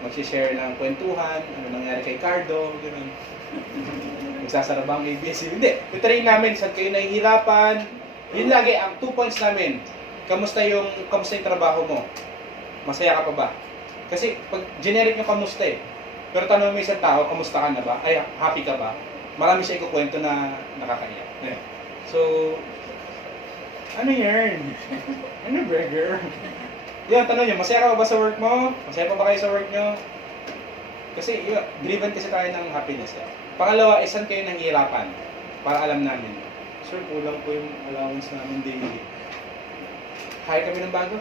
mag-share ng kwentuhan, ano nangyari kay Cardo, gano'n. Magsasara ba ang ABS? Hindi. I-train namin saan kayo nahihirapan. Yun lagi, ang 2 points namin. Kamusta yung trabaho mo? Masaya ka pa ba? Kasi pag generic yung kamusta eh. Pero tanong mo isang tao, kamusta ka na ba? Ay, happy ka ba? Marami siya ikukwento na nakakaiyak. So, ano yun? Ano burger? Yan, tanong nyo, masaya ka ba sa work mo? Masaya pa ba kayo sa work nyo? Kasi, driven kasi tayo ng happiness. Pangalawa, saan kayo nanghihirapan? Para alam namin. Sir, kulang po yung allowance namin daily. Kaya kami ng bago?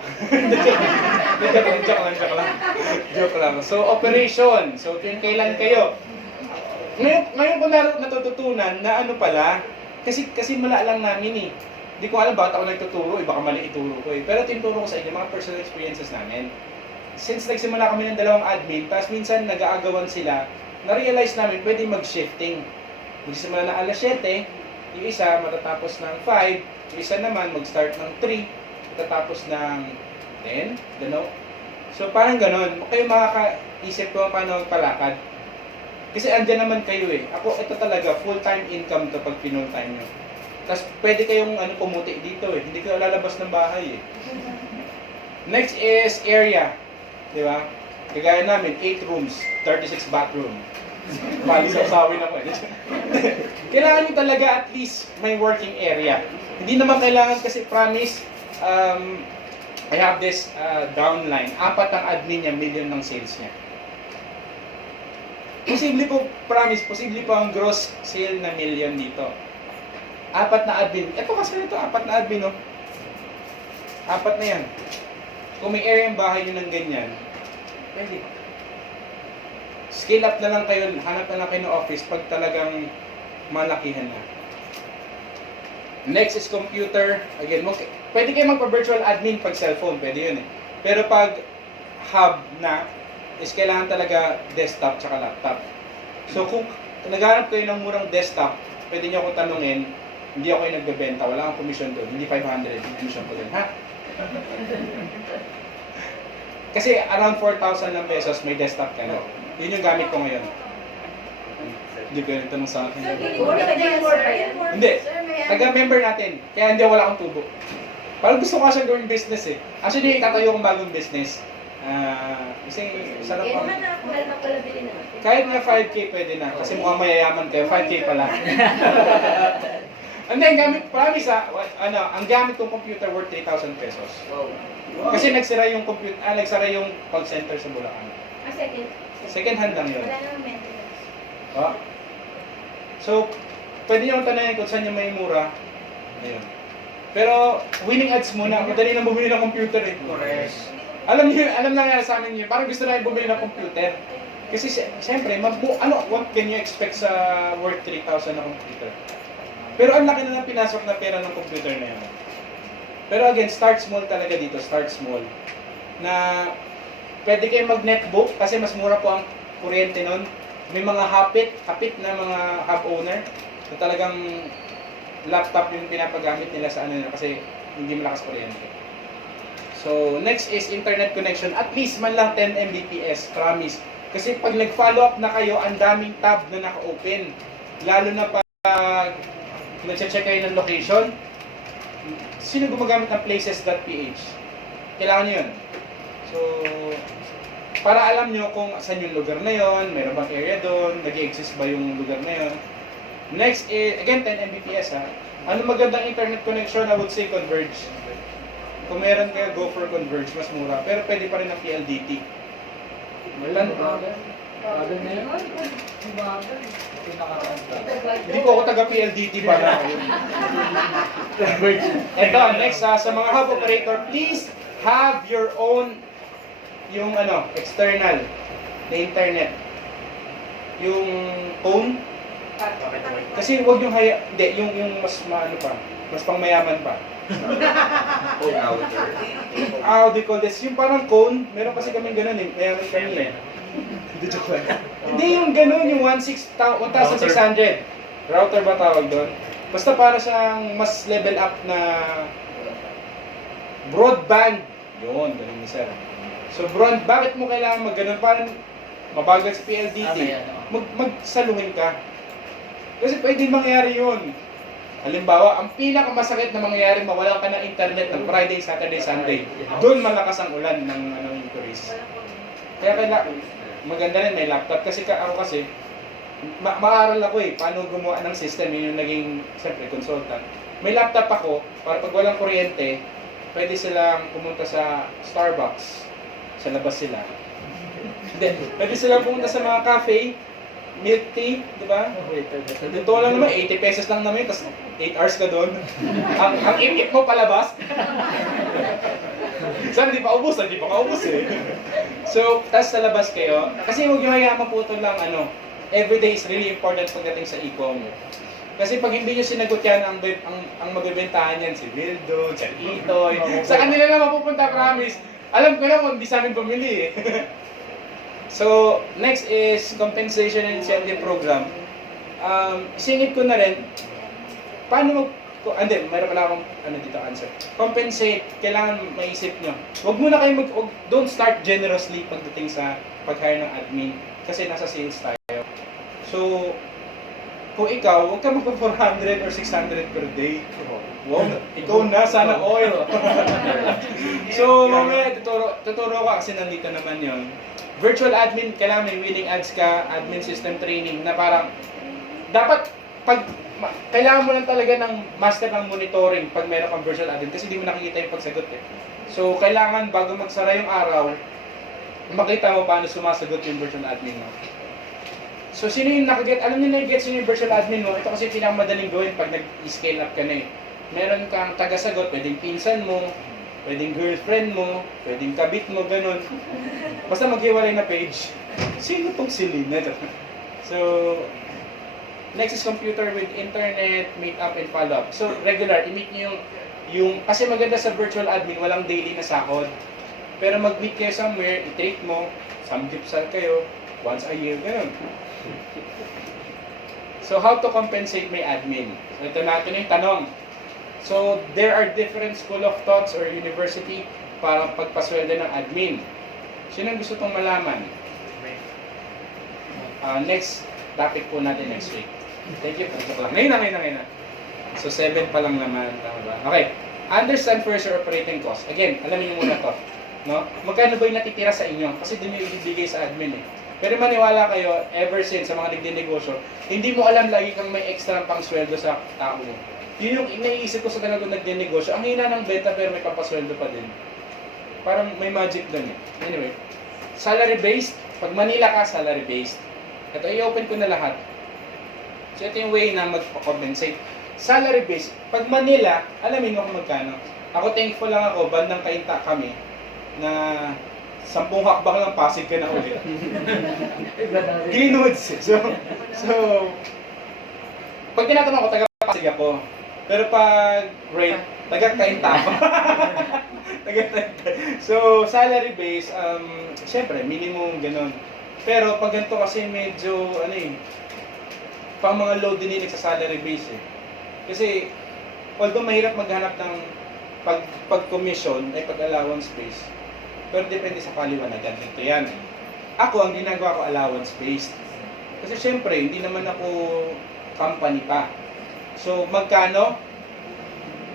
Joke lang. So, operation. So, kailan kayo? Ngayon ko natututunan na ano pala, kasi mala lang namin eh. Hindi ko alam bakit ako nagtuturo eh, baka mali ituro ko eh. Pero tinuturo ko sa inyo, mga personal experiences namin. Since nagsimula kami ng 2 admin, tapos minsan nag-aagawan sila, na-realize namin pwede mag-shifting. Magsimula na alas 7, yung isa matatapos ng 5, yung isa naman mag-start ng 3, matatapos ng 10, gano'n. So parang gano'n, kayo makakaisip ko paano magpalakad. Kasi andyan naman kayo eh. Ako, ito talaga, full-time income to pag pinul-time nyo. Tapos pwede kayong pumuti dito eh. Hindi kayo lalabas ng bahay eh. Next is area. Di ba? Kagaya namin, 8 rooms, 36 bathroom. Bali sa usawin ako eh. Kailangan nyo talaga at least may working area. Hindi naman kailangan kasi promise, I have this downline. 4 ang admin niya, million ng sales niya. Posible po, promise, posible po ang gross sale na million dito. 4 na admin. Ito kasi ito, 4 na admin, no? 4 na yan. Kung may area yung bahay nyo ng ganyan, pwede. scale up na lang kayo, hanap na lang kayo ng office pag talagang malakihan na. Next is computer. Again, pwede kayo magpa-virtual admin pag cellphone, pwede yun eh. Pero pag hub na, is kailangan talaga desktop tsaka laptop. So kung naghanap kayo ng murang desktop, pwede nyo akong tanungin, hindi ako yung nagbebenta, wala akong commission doon, hindi 500 yung commission ko doon, ha? Kasi around 4,000 ng pesos may desktop ka na. Yun yung gamit ko ngayon. Hindi ko yung tanong sa akin. Hindi. Taga-member natin. Kaya hindi wala akong tubo. Parang gusto ko kasi gawing business eh. Actually, itatayo kong bagong business. Kasi sarap ako. Kahit nga 5K pwede na. Kasi mukhang mayayaman kayo. 5K pala. And then, promise ang gamit kong computer worth 3,000 pesos. Kasi nagsira yung computer, nagsara yung call center sa Bulacan. Second hand lang yun. Wala namang maintenance. Oh. So, pwede nyo tanongin kung saan yung may mura. Ayun. Pero, winning ads muna. Madali na bumili ng computer eh. Correct. Alam na sa amin yun. Parang gusto na bumili ng computer. Kasi siyempre, what can you expect sa worth 3,000 na computer? Pero ang laki na pinasok na pera ng computer na yun. Pero again, start small talaga dito. Start small. Na pwede kayo mag-netbook kasi mas mura po ang kuryente nun. May mga hapit na mga hub owner na talagang laptop yung pinapagamit nila sa ano nila kasi hindi malakas kuryente. So, next is internet connection. At least man lang 10 Mbps, promise. Kasi pag nag-follow up na kayo, ang daming tab na naka-open. Lalo na pag nag-check kayo ng location. Sino gumagamit ng places.ph? Kailangan nyo yun. So, para alam nyo kung saan yung lugar na yon, mayroon bang area doon, nag-exist ba yung lugar na yon. Next is, again, 10 Mbps ha. Ano magandang internet connection? I would say Converge. Kung meron kayo, go for Converge, mas mura. Pero pwede pa rin ng PLDT. Hindi ko ako taga PLDT para. Ito, next sa mga hub operator, please have your own yung external na internet. Yung phone. Kasi wag yung yung mas mas pangmayaman pa. How do you call this? Yung parang cone, meron kasi kaming ganun eh. Mayaman kami eh. Hindi yung ganun, yung 1,600. Router ba tawag doon? Basta para siyang mas level up na broadband. Yun, ganun ni sir. So bakit mo kailangan mag-ganun? Parang mabagal sa PLDT. Magsaluhin ka. Kasi pwede mangyari yun. Halimbawa, ang pinakamasakit na mangyayari, mawalan ka ng internet ng Friday, Saturday, Sunday. Doon malakas ang ulan ng inquiries. Kaya maganda rin may laptop. Kasi ako maaral ako eh, paano gumawa ng system. Yun yung naging, siyempre, consultant. May laptop ako, para pag walang kuryente, pwede silang pumunta sa Starbucks. Sa labas sila. Then, pwede silang pumunta sa mga cafe, milk tea, di ba? Dito lang naman, 80 pesos lang naman yun, tapos 8 hours ka doon. ang ip mo palabas. Saan, di pa ubos eh. So, tapos sa labas kayo, kasi huwag yung hayaan maputol lang, everyday is really important pagdating sa e-com. Kasi pag hindi nyo sinagot yan, ang magbibentahan yan, si Bildo, si Itoy, sa kanila na mapupunta, promise. Alam ko naman, hindi sa amin bumili eh. So, next is compensation and incentive program. Isingit ko na rin, paano mayroon pala akong dito answer. Compensate, kailangan maisip nyo. Huwag muna kayo don't start generously pagdating sa pag-hire ng admin kasi nasa sales tayo. So, kung ikaw, huwag ka magpa-400 or 600 per day. Wow, ikaw na, sana oil. So, mamaya tuturo ko kasi nandito naman yon. Virtual admin, kailangan may winning ads ka, admin system training na parang dapat kailangan mo lang talaga ng master ng monitoring pag meron kang virtual admin kasi hindi mo nakikita yung pagsagot eh. So, kailangan bago magsara yung araw, makita mo paano sumasagot yung virtual admin mo. So, sino yung nakaget? Alam niyo na yung sino yung virtual admin mo? Ito kasi pinakamadaling gawin pag nag-scale up ka na eh. Meron kang taga-sagot, pwedeng pinsan mo, pwedeng girlfriend mo, pwedeng kabit mo, ganun. Basta maghiwalay na page. Sino tong si Lynette? So, next is computer with internet, meet up and follow up. So, regular, i-meet nyo yung, kasi maganda sa virtual admin, walang daily na sahod. Pero mag-meet kayo somewhere, i-treat mo, samgipsal kayo, once a year, ganun. So, how to compensate my admin? So, ito natin yung tanong. So, there are different school of thoughts or university para pagpasweldo ng admin. Sino gusto itong malaman? Next topic po natin next week. Thank you. Ngayon na. So, 7 pa lang naman. Tama ba? Okay. Understand first your operating cost. Again, alamin niyo muna to. No? Magkano ba yung natitira sa inyo? Kasi doon yung ibibigay sa admin eh. Pero maniwala kayo, ever since sa mga nagdinegosyo, hindi mo alam lagi kang may extra pang sweldo sa tao mo. Yun yung iniisip ko sa talagang nagdinegosyo. Ang hina ng benta pero may papasweldo pa din. Parang may magic doon eh. Anyway, salary-based. Pag Manila ka, salary-based. Ito, i-open ko na lahat. So, ito yung way na magpa-compensate. Salary-based. Pag Manila, alamin mo kung magkano. Ako, thankful lang ako, bandang Kainta kami, na 10 hakbang lang Pasig ka na ulit. Greenwoods. So, pag tinatanong ko, taga-Pasig ako. Pero pag rate, taga-Kainta ako. So, salary-based, syempre, minimum, ganun. Pero pag ganito kasi medyo, pang mga low din sa salary base eh. Kasi, although mahirap maghanap ng pag-commission, ay pag-allowance base, pero depende sa paliwanagan. Ito yan. Ako, ang ginagawa ko allowance based. Kasi syempre, hindi naman ako company pa. So, magkano?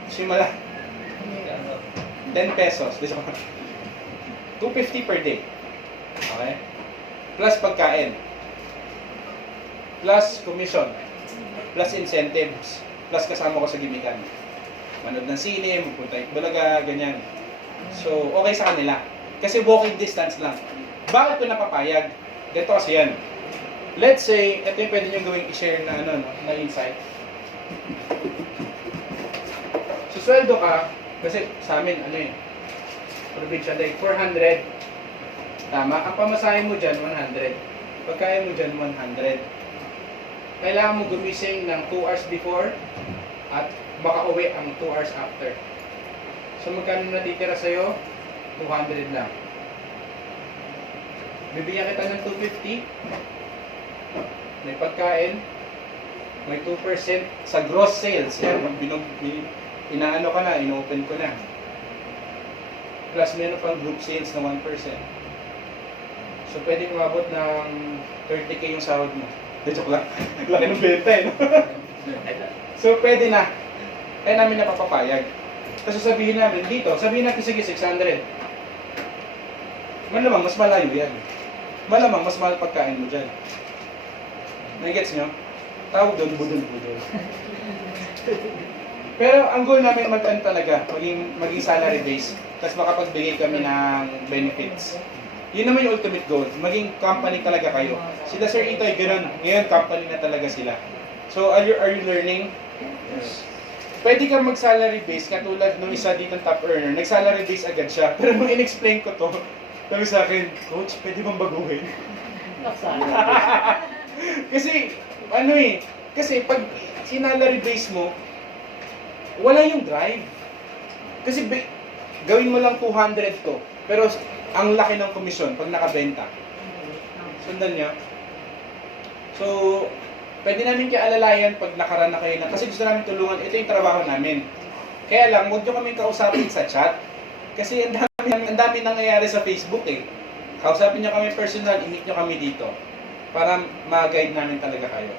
Simula 10 pesos. 250 per day. Okay? Plus pagkain. Plus commission. Plus incentives. Plus kasama ko sa gimikan. Manood ng sine, magpunta yung Bulaga, ganyan. So, okay sa kanila. Kasi walking distance lang. Bakit ko napapayag? Dito kasi yan. Let's say, ito yung pwede nyo gawing i-share na, na insight. Susweldo ka, kasi sa amin, provincial like 400. Tama? Ang pamasahe mo dyan, 100. Pagkaya mo dyan, 100. Kailangan mo gumising ng 2 hours before at makauwi ang 2 hours after. So, magkano natitira sa'yo? 200 lang. Bibigyan kita ng 250. May pagkain. May 2% sa gross sales. Yan, inaano ka na, inopen ko na. Plus, meron pang group sales na 1%. So, pwede umabot ng 30k yung sahod mo. Joke lang. Laki ng benta eh. No? So, pwede na. Kaya namin napapapayag. Kasi sabihin namin dito, sabihin natin sige 600. Malamang mas malayo yan. Malamang mas mahal pagkain mo dyan. Nagets nyo? Tawag doon, budol-budol. Pero ang goal namin talaga, maging salary base. Tapos makapagbigay kami ng benefits. Yun naman yung ultimate goal. Maging company talaga kayo. Sila Sir Itoy, ganun. Ngayon, company na talaga sila. So, are you learning? Yes. Pwede kang mag-salary base, katulad nung isa dito top earner. Nag-salary base agad siya. Pero nung in-explain ko to, sabi sa akin, Coach, pwede bang baguhin? Kasi, kasi pag sinalary base mo, wala yung drive. Kasi gawin mo lang 200 to, pero ang laki ng komisyon pag nakabenta. Sundan niya. So, pwede namin kayo alalayan pag nakaraan na kayo na, kasi gusto namin tulungan, ito yung trabaho namin. Kaya lang, huwag nyo kami kausapin sa chat, kasi ang dami nangyayari sa Facebook eh. Kausapin nyo kami personal, i-meet nyo kami dito, para ma-guide namin talaga kayo.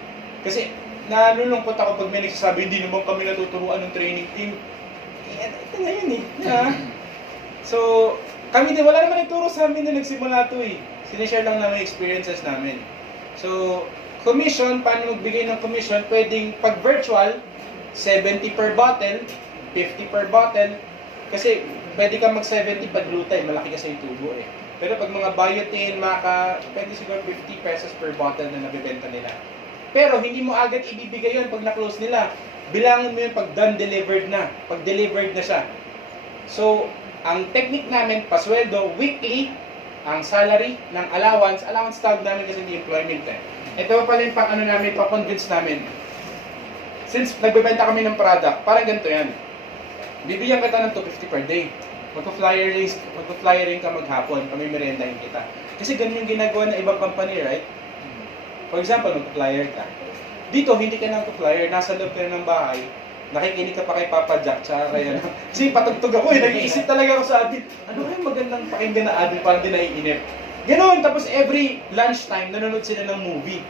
Kasi, nalulungkot ako pag may nagsasabi, hindi naman kami natuturuan ng training team. Ito na yun eh. Yeah. So, kami din, wala naman nagturo sa amin na nagsimula ito eh. Sinishare lang namin experiences namin. So, commission, paano magbigay ng commission? Pwedeng pag virtual, 70 per bottle, 50 per bottle. Kasi pwede kang mag-70 pag gluten, malaki kasi yung tubo eh. Pero pag mga biotin, pwede siguro 50 pesos per bottle na nabibenta nila. Pero hindi mo agad ibibigay yun pag na-close nila. Bilangin mo yun pag done, delivered na. Pag delivered na siya. So, Ang technique namin, pasweldo, weekly, ang salary ng allowance tawag namin kasi hindi employment eh. Ito pala yung pang ano namin, pa-convince namin. Since nagbebenta kami ng product, parang ganito yan. Bibigyan kita ng 250 per day. Magpa-flyering ka maghapon, pamimeriendahin kita. Kasi ganun yung ginagawa ng ibang company, right? For example, magpa-flyer ka. Dito, hindi ka na magpa-flyer, nasa loob ka na ng bahay, nakikinig ka pa kay Papa Jack, tsaka kaya na. Kasi patugtog ako nag-iisip talaga ako sa admin, ano kaya magandang pakinggan na admin para di naiinip. Ganon, tapos every lunchtime, nanonood sila ng movie.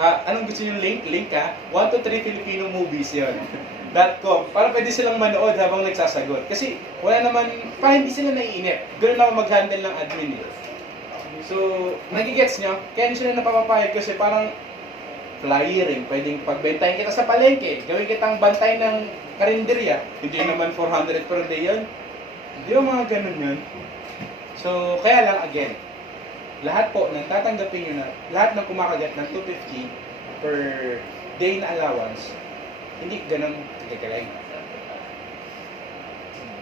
Anong gusto nyo link? Link ha? 1 to 3 Filipino movies yon. .com. Para pwede silang manood habang nagsasagot. Kasi wala naman, para hindi sila naiinip. Ganun ako mag-handle ng admin eh. So, nagigets nyo? Kaya hindi sila napapapayag kasi parang flyering. Pwedeng pagbentahin kita sa palengke. Gawin kitang bantay ng karinderya. Hindi naman 400 per day yun. Hindi yung mga ganun yun. So, kaya lang again, lahat po ng tatanggapin nyo na, lahat ng kumakagat ng 250 per day na allowance, hindi ganun kagagaling.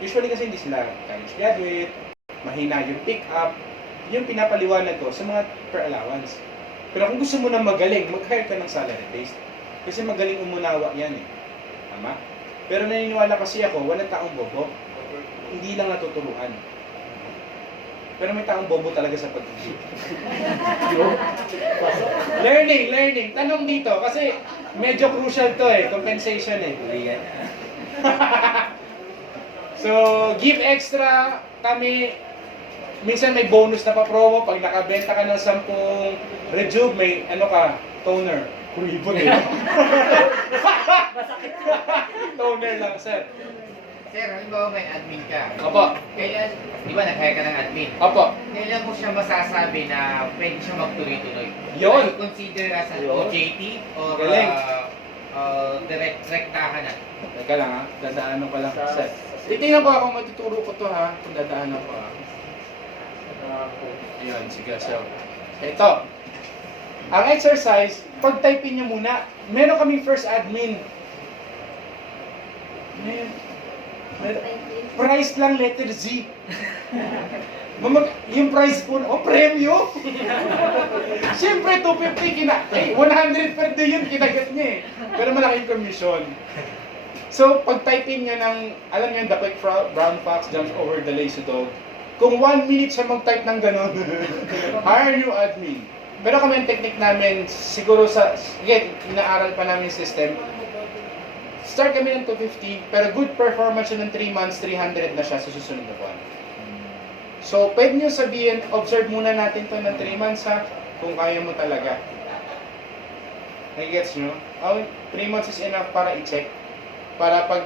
Usually kasi hindi sila college graduate, mahina yung pick up, yung pinapaliwanag ko sa mga per allowance. Pero kung gusto mo na magaling, mag-hire ka ng salary based. Kasi magaling umunawa yan eh. Tama? Pero naniniwala kasi ako, walang taong bobo. Hindi lang natuturuan. Pero may taong bobo talaga sa pag-ibig. learning. Tanong dito kasi medyo crucial to eh, compensation eh. So, give extra kami. Minsan may bonus na pa-promo pag nakabenta ka ng 10 Rejuve, may ano ka, toner. Kuripon eh. Toner lang, sir. Sir, halimbawa may admin ka. Opo. Kailan, di ba nag-hire ka ng admin? Opo. Kailan mo siya masasabi na pwede siya magtuloy-tuloy? Yun. Ay, consider as an Yun. OJT or Galing. direktahan na? Teka lang ha, dadaanan ko lang. Sir. Titingnan ko ako, matuturo ko to ha, kung dadaanan ko ha. Ayun, sige, so. Ito. Ang exercise, pag-type nyo muna, meron kaming first admin. Price lang letter Z. Yung price po, premyo. Siyempre, 250 100 per day yun, kinagat niya eh. Pero malaking commission. So, pag typing niya ng, alam niyo, the quick brown fox jumps over the lazy dog. Kung 1 minute siya mag-type ng gano'n, hire new admin. Pero kami ang technique namin, siguro again, inaaral pa namin yung system. Start kami ng 250, pero good performance yun ng 3 months, 300 na siya sa susunod na buwan. So, pwede nyo sabihin, observe muna natin to ng 3 months ha, kung kaya mo talaga. Nagigets nyo? 3 months is enough para i-check. Para pag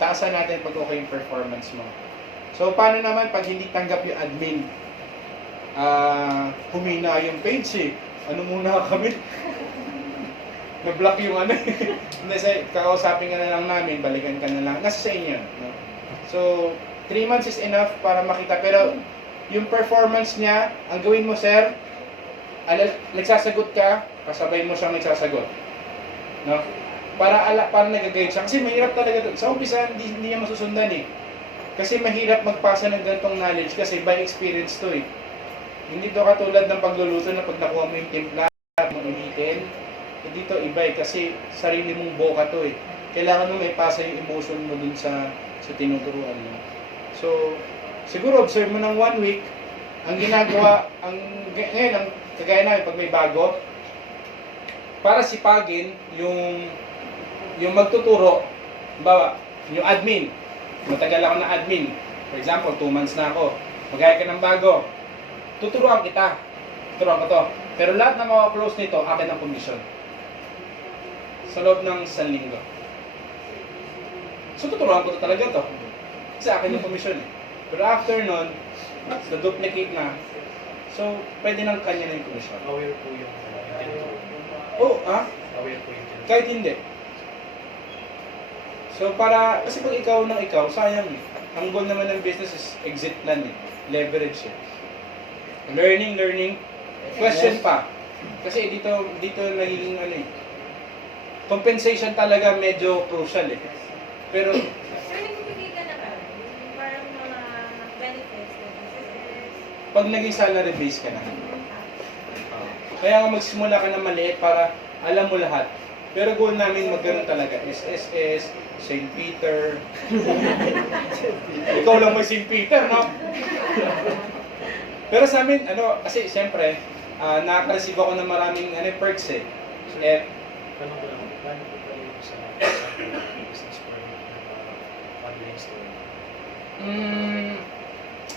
taasan natin pag okay yung performance mo. So, paano naman pag hindi tanggap yung admin? Humina yung page eh. Ano muna kami? Na-block yung ano eh. Kakausapin ka na lang namin, balikan ka na lang. Nasa sa inyo. No? So, 3 months is enough para makita. Pero, yung performance niya, ang gawin mo, sir, nagsasagot ka, kasabay mo siyang nagsasagot. No? Para nag-guide siya. Kasi mahirap talaga ito. Sa umpisa, hindi niya masusundan eh. Kasi mahirap magpasa ng ganitong knowledge kasi by experience to eh. Hindi to katulad ng pagluluto na pag nakuha mo yung timpla, mo ulitin. Dito iba eh, kasi sarili mong boka to eh. Kailangan mo may pasa yung emotion mo dun sa tinuturuan mo. So, siguro observe mo ng 1 week, ang ginagawa, ngayon, ang kagaya namin pag may bago, para sipagin yung magtuturo, bawa, yung admin, matagal ako na admin, for example, 2 months na ako, mag-hire ka ng bago, tuturuan kita, tuturuan ko to, pero lahat na makaklose nito, akin ang commission. Sa loob ng 1 linggo. So, tuturuan ko talaga to. Kasi akin yung commission eh. Pero after nun, na-duplicate na. So, pwede nang kanya na yung commission. Aware po yung tinuturo. Oh, Aware po yung tinuturo. kahit hindi. So, kasi pag ikaw ng ikaw, sayang eh. Ang goal naman ng business is exit plan eh. Leverage eh. Learning. Question pa. Kasi dito nagiging ano eh. Compensation talaga medyo crucial eh. Pero, Sir, nagbibigay ka na ba? Parang pag naging salary base ka na. Kaya nga magsimula ka na maliit para alam mo lahat. Pero goal namin magkaroon talaga SSS, St. Peter. Ikaw lang may St. Peter, no? Pero sa amin, kasi siyempre, nakaka-receive ako ng maraming perks eh. Tanong ko lang, paano po kayo sa business permit na online store?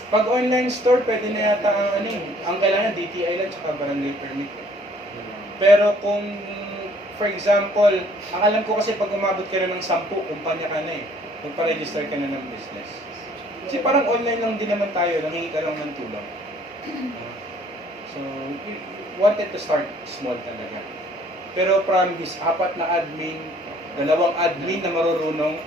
Pag online store, pwede na yata ang kailangan DTI lang tsaka barangay permit. Pero kung, for example, ang alam ko kasi pag umabot ka na ng 10, kumpanya ka na eh. Magpa-register ka na ng business. Kasi parang online lang din naman tayo, nangingi ka lang ng tulong. So, we wanted to start small talaga. Pero promise, 4 na admin, 2 admin na marurunong.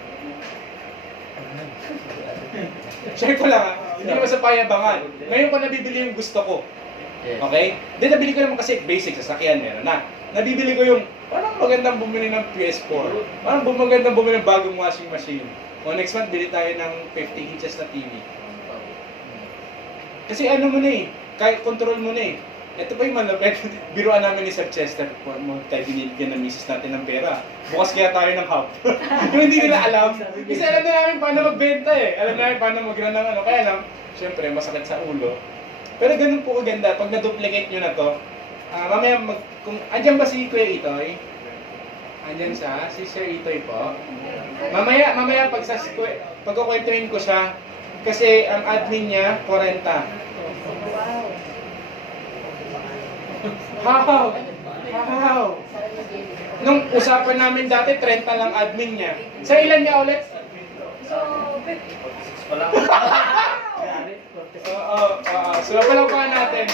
Share ko lang hindi naman sa payabangan. Ngayon ko nabibili yung gusto ko. Okay? Then nabili ko naman kasi basic, sasakyan meron na. Nabibili ko yung, parang magandang bumili ng PS4. Parang magandang bumili ng bagong washing machine. O next month, bili tayo ng 50 inches na TV. Kasi mo na eh, kahit control mo na eh. Ito pa yung malapit, biruan namin ni Sir Chester, tayo binibigyan ng misis natin ng pera. Bukas kaya tayo ng hub. Yung hindi nila alam. Kasi alam na namin paano magbenta eh. Alam namin paano mag-run ng Kaya lang, syempre masakit sa ulo. Pero ganun po kaganda, pag na-duplicate nyo na to, mamaya andyan ba si Kuya Itoy? Andyan siya, si Sir Itoy po. Mamaya pagkukwentuhin ko siya, kasi ang admin niya, 40. How? Nung usapan namin dati, 30 lang admin niya. Sa ilan niya ulit? So, palangpakan natin.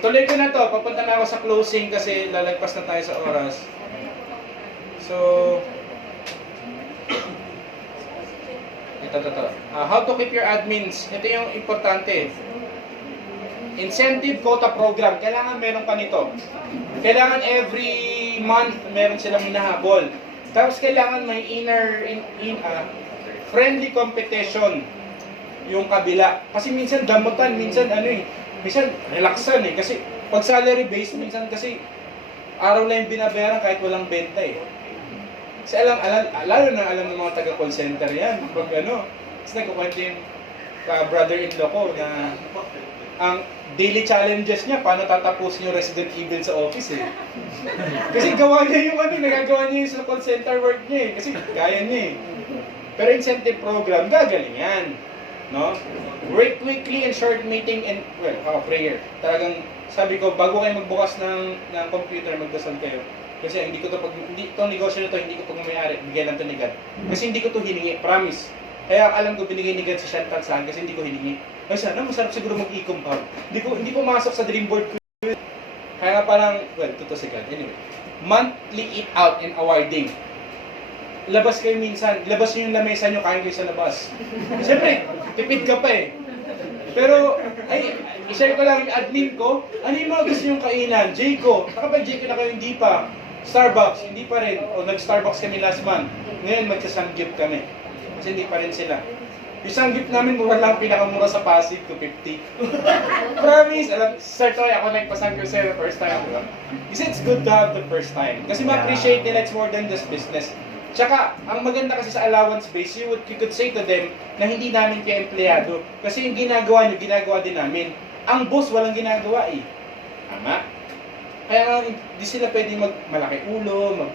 Tuloy ko na to. Papunta na ako sa closing kasi lalagpas na tayo sa oras. So, ito. How to keep your admins. Ito yung importante. Incentive quota program. Kailangan meron ka nito. Kailangan every month meron silang hinahabol. Tapos kailangan may friendly competition yung kabila. Kasi minsan damutan, minsan minsan relaxan eh. Kasi pag salary based, minsan kasi araw lang yung binabayaran kahit walang benta eh. Kasi lalo na alam ng mga taga-call center yan. Pag kasi nagkukwento yung brother-in-law ko na ang daily challenges niya, paano tatapusin yung Resident Evil sa office eh. Kasi gawa niya yung nagagawa niya yung sa call center work niya eh. Kasi kaya niya eh. Pero incentive program, gagaling yan. No? Work quickly and short meeting and, prayer. Talagang, sabi ko, bago kayo magbukas ng computer, magdasal kayo. Kasi hindi itong negosyo na to, hindi ko pag-mayari, bigyan lang to ni God. Kasi hindi ko to hiningi, promise. Kaya alam ko, binigay ni God sa Chantal saan kasi hindi ko hiningi. Ay sana, masarap siguro mag-e-compound. Hindi ko masok sa dream board ko. Kaya nga parang, totoo si God. Anyway, monthly eat out and awarding. Labas kayo minsan, labas nyo yung lamesa nyo, kain kayo sa labas. Siyempre, tipid ka pa eh. Pero, i-share ko lang yung admin ko, ano yung mga gusto yung kainan? Jayco, nakapag-Jayco na kayo, hindi pa. Starbucks, hindi pa rin. O nag-Starbucks kami last month. Ngayon, magsasanggip kami. Kasi hindi pa rin sila. Yung sanggip namin, mura lang, pinakamura sa Pasig, 250. Promise! Sir Toy, ako nagpasanggip sa'yo the first time. Diba? Kasi it's good to have the first time. Kasi ma-appreciate nila, it's more than just business. Tsaka, ang maganda kasi sa allowance base, you could say to them na hindi namin kayo empleyado. Kasi yung ginagawa nyo, ginagawa din namin. Ang boss, walang ginagawa eh. Tama? Kaya nga, hindi sila pwede malaki ulo,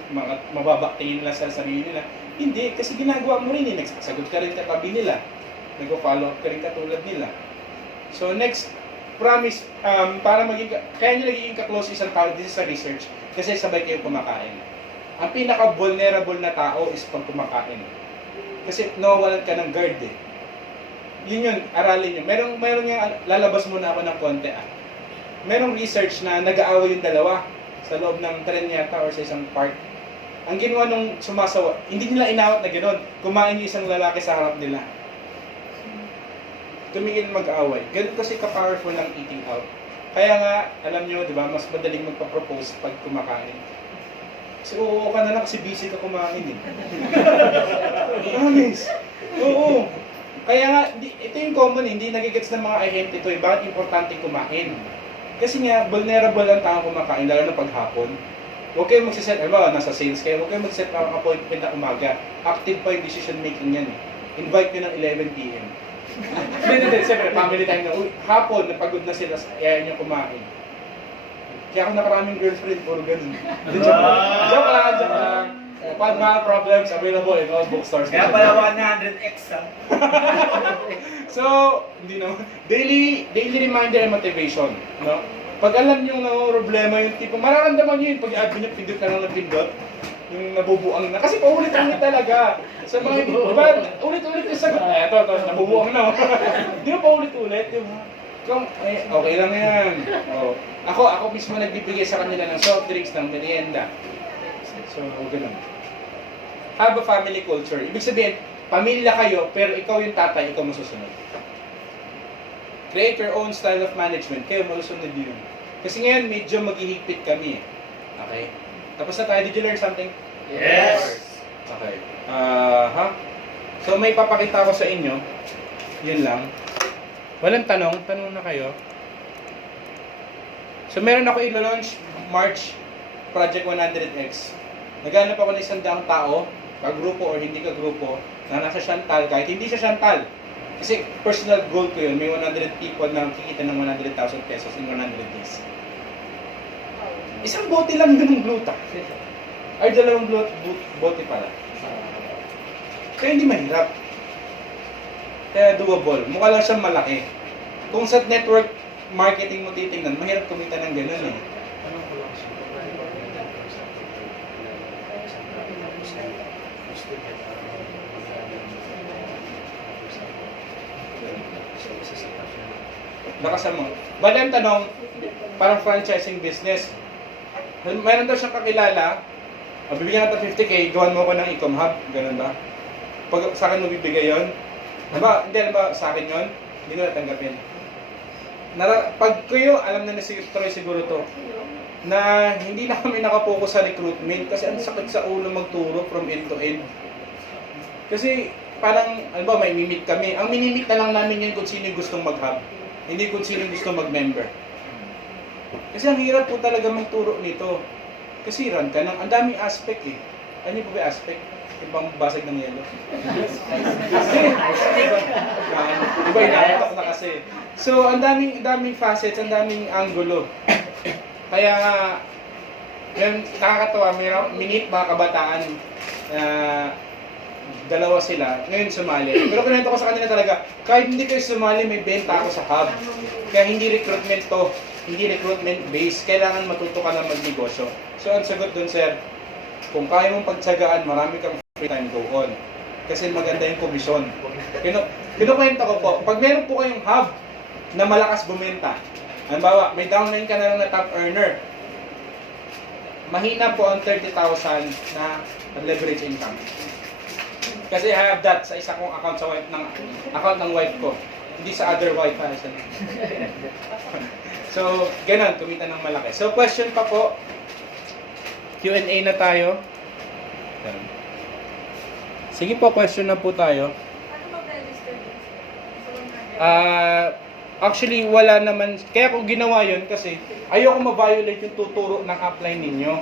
mababaktingin nila sa sarili nila. Hindi, kasi ginagawa mo rin eh. Nagsasagot ka rin katabi nila. Nag-follow up ka rin katulad nila. So next, promise, para kaya nyo nagiging ka-close isang tao, this is a research, kasi sabay kayo kumakain. Ang pinaka-vulnerable na tao is pag kumakain. Kasi nawawalan ka ng guard eh. Yun, aralin nyo. Meron yung, lalabas muna ako ng konti Merong research na nag-aaway yung dalawa sa loob ng tren yata or sa isang park. Ang ginawa nung sumasawa, hindi nila inawat na gano'n. Kumain yung isang lalaki sa harap nila. Tumingin mag-away. Ganun kasi ka-powerful ng eating out. Kaya nga, alam nyo, di ba, mas madaling magpa-propose pag kumakain. Kasi oo ka na lang kasi busy ka kumain eh. Promise. Oo. Kaya nga, ito yung common, hindi nagigets ng mga ahente ito, bakit importante kumain. Kasi nga, vulnerable ang tao kumakain, lalo na paghapon. Huwag kayong magsiset, nasa sales kayo, huwag kayong magsiset ng appointment na umaga. Active pa yung decision making yan. Invite nyo ng 11 p.m. Hindi, siyempre, family time na, hapon, napagod na sila, ayaw nyo kumain. Kaya ako nakaraming girlfriend, puro ganun. Joke lang. Pag mga problems, available in all bookstores. Kaya pala 100x ha. So, hindi naman. Daily reminder and motivation. No? Pag alam nyo na problema yung tipo, mararamdaman nyo yun pag i-add nyo pindot na lang ng pindot. Yung nabubuang na. Kasi paulit-ulit talaga. Sa mga, diba, ulit-ulit yung sagot. Ito, nabubuang na. Di ba paulit-ulit? Kung, okay lang yan. Oh. Ako mismo nagbibigay sa kanila ng soft drinks, ng merienda. So, ganun. Have a family culture. Ibig sabihin, pamilya kayo, pero ikaw yung tatay, ikaw masusunod. Create your own style of management. Kayo masusunod yun. Kasi ngayon, medyo maghihigpit kami. Okay? Tapos na tayo. Did you learn something? Yes! Okay. So, may papakita ko sa inyo. Yun lang. Walang tanong. Tanong na kayo. So, meron ako ilo-launch March Project 100X. Naghanap ako ng 100 tao, ka-grupo or hindi ka-grupo, na nasa Chantal, kahit hindi siya Chantal. Kasi personal goal ko yun, may 100 people na kikita ng 100,000 pesos in 100 days. Isang bote lang yun ng gluta. Ay, dalawang bote pala. Kaya hindi mahirap. Kaya doable. Mukha lang siyang malaki. Kung sa network marketing mo titingnan, mahirap kumita ng ganun eh. Anong ko lang siya? Gusto niya Lakas mo. Bali ang tanong, parang franchising business. Meron daw siyang kakilala, bibigyan ka 50k, gawan mo ko ng e-com hub, ganun ba? Pag sa akin mo bibigay yun, hindi ba sa akin yun? Hindi ko natanggapin. Pag kayo, alam na si Troy siguro to, na hindi na kami nakapokus sa recruitment kasi ang sakit sa ulo magturo from end to end. Kasi parang, may mimit kami. Ang minimit na lang namin yun kung sino yung gustong mag-hub. Hindi kung sino gusto mag-member. Kasi ang hirap po talaga magturo nito. Kasi run ka ng, ang daming aspect eh. Ano yung ba aspect? Ibang basag ng yelo. Iba inaantok na kasi. So, ang daming facets, ang daming angulo. Kaya, yun, nakakatawa, minute mga kabataan na dalawa sila, ngayon sumali. Pero kinento ko sa kanila talaga, kahit hindi kayo sumali, may benta ako sa hub. Kaya hindi recruitment to, hindi recruitment based, kailangan matuto ka na magnegosyo. So ang sagot dun, sir, kung kaya mong pagtsagaan, marami kang free time, go on. Kasi maganda yung komisyon. Kinukwento ko po, pag meron po kayong hub na malakas bumenta, halimbawa, may downline ka na lang na top earner, mahina po ang 30,000 na leverage income. Kasi I have that sa isa kong account account ng wife ko. Hindi sa other wife ha. So, ganun, kumita ng malaki. So, question pa po. Q&A na tayo. Sige po, question na po tayo. Ano mag-register din? Actually, wala naman. Kaya ko ginawa yun kasi ayoko ma-violate yung tuturo ng upline ninyo.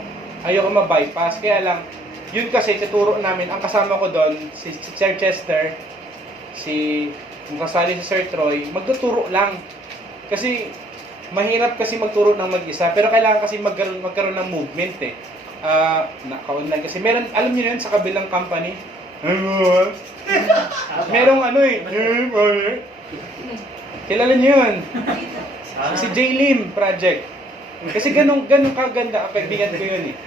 Ayoko ma-bypass. Kaya lang, yun kasi tuturo namin. Ang kasama ko doon, si Sir Chester, kung kasali si Sir Troy, magtuturo lang. Kasi, mahirap kasi magturo ng mag-isa. Pero kailangan kasi magkaroon ng movement eh. Naka-online kasi. Meron, alam niyo yun, sa kabilang company, merong kilala niyo yun. Si J. Lim Project. Kasi ganun kaganda, kaibigan ko yun eh.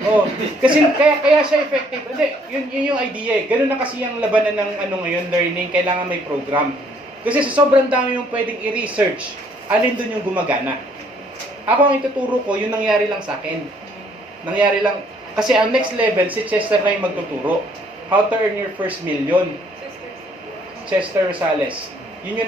Oh, kasi kaya siya effective. Hindi, yun yung idea eh. Ganun na kasi yung labanan ng ngayon, learning, kailangan may program. Kasi sobrang dami yung pwedeng i-research. Alin doon yung gumagana. Ako ang ituturo ko, yung nangyari lang sa akin. Nangyari lang, kasi ang next level, si Chester na yung magtuturo. How to earn your first million. Chester Rosales.